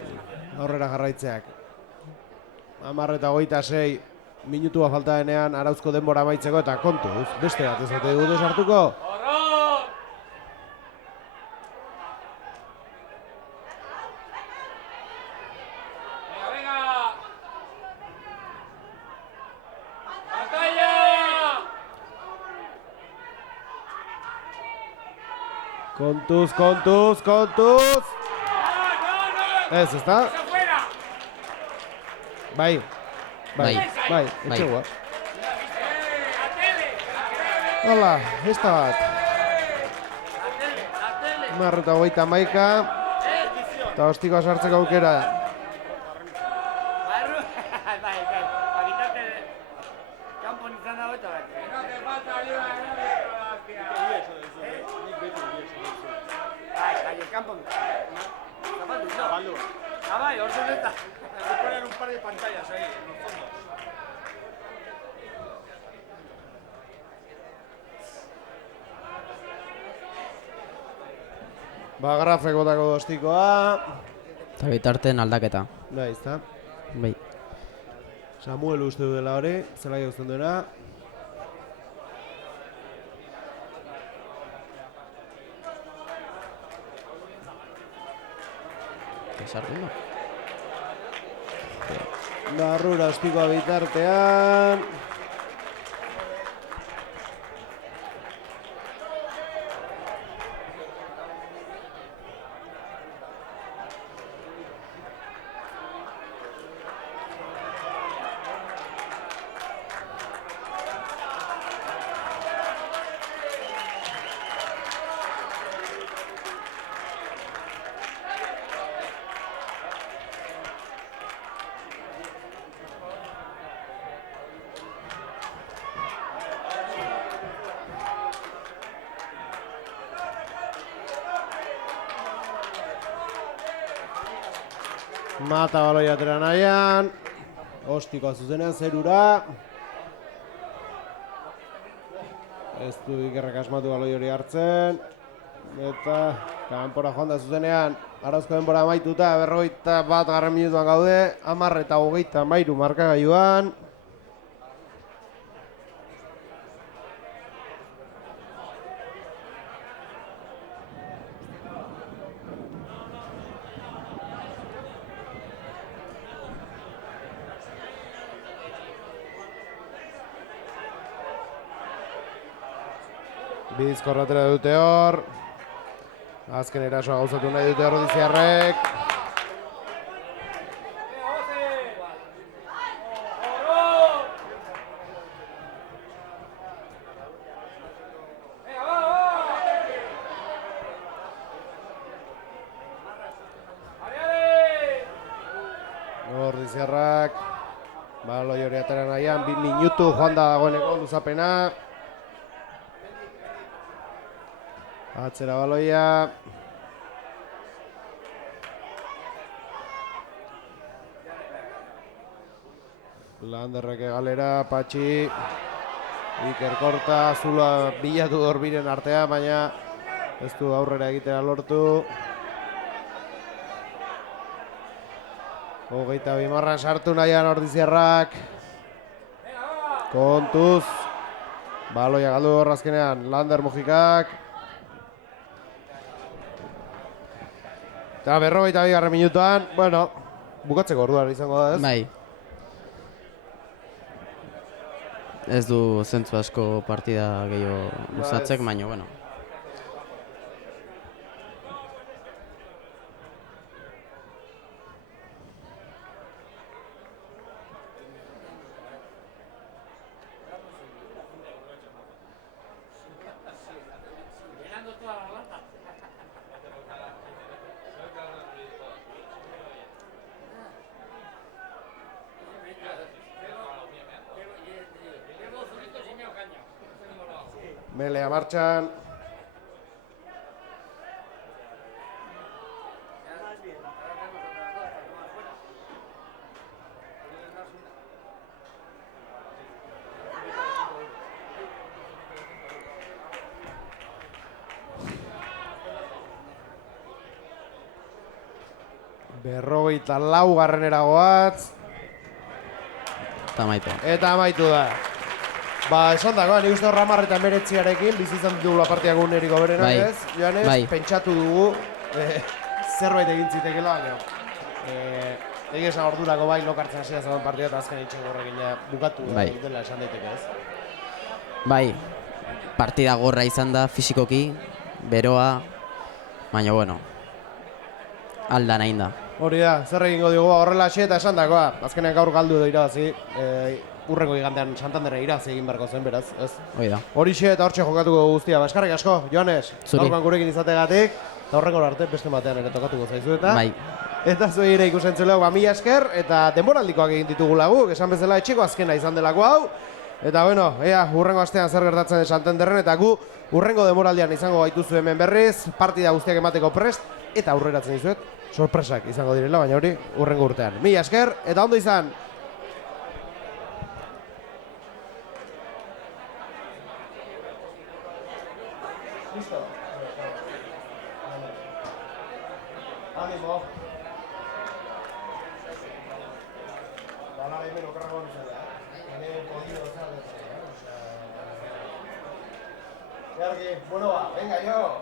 aurrera jarraitzeak. 10:26 minutua falta denean Arauzko denbora amaitzeko eta kontuz, beste bat ez dute dute sartuko. Kontuz, kontuz, kontuz! Ez, ezta? Bai. Bai. Etxegua. Hola, ez da bat. 11:31 eta ostikoa sartzeko aukera. Grafek botako dostikoa. Eta bitarten aldaketa. Da, izta. Bai. Samuel uste du dela hori, zelai guztien duena. Sartu da. Barrura ostikoa bitartean. Mata baloi atera nahian. Ostikoa zuzenean zerura. Ez du Ikerrek asmatu baloi hori hartzen. Eta kanpora joan da zuzenean. Arauzko denbora amaituta, 41 minutuan gaude. 10:23 markagailuan. Bizkorra atera dute hor. Azken erasoa gauzatu nahi dute ordiziarrek. Ordiziarrak baloi hori atera nahian, 2 minutu joan da dagoeneko luzapena. Atzera baloia. Landerrek galera, Patxi. Iker korta, Zula bilatu dorbiren artea, baina ez du aurrera egitera lortu. 22 sartu nahian ordiziarrak. Kontuz. Baloia galdu horrazkenean, Lander Mujikak. Eta 42 minutuan, bueno, bukatzeko orduan izango da, ez? Bai. Ez du zentzu asko partida gehiago luzatzek, baina, bueno. Melea martxan. Berrogeita lau garrenera goatz. Eta amaitu da. Ba, esan dagoa, nik uste horra marretan beretziarekin, bizizan ditugula partiako neriko berenak, bai. ez? Joanez, bai. pentsatu dugu, zerbait egin zitekela, baina. Egia esan ordurako bai lokartzen hasia zagoen partida eta azken itxeko horrekin bukatu dela esan daiteke, ez? Bai, partida gorra izan da fisikoki, beroa, Baina, bueno, aldan hain da. Hori da, zer egingo dugu horrela xe eta esan dagoa. Azkenean gaur galdu edo irabazi, urrengo igantean Santanderra irabazi egin beharko zen, beraz, ez? Hoi da. Horixe eta hortxe jokatuko guztia. Eskarrik asko, Joanes, Zuri. gaurkoan gurekin izategatik, eta horrengor arte beste batean ere tokatuko zaizu eta. Bai. Eta zuei ere ikusentzuleu, mila esker, eta denboraldikoak egin ditugu guk, esan bezala etxeko azkena izan delako hau. Eta bueno, ea, urrengo astean zer gertatzen den Santanderren, eta gu urrengo denboraldian izango gaituzu hemen berriz, partida guztiak emateko prest, eta aurreratzen dizuet, sorpresak izango direla, baina hori urrengo urtean. Mila esker, eta ondo izan! Listo. Ánimo. Ahora mismo no cargo ni nada. Tiene podido saber. Bueno, va, venga yo.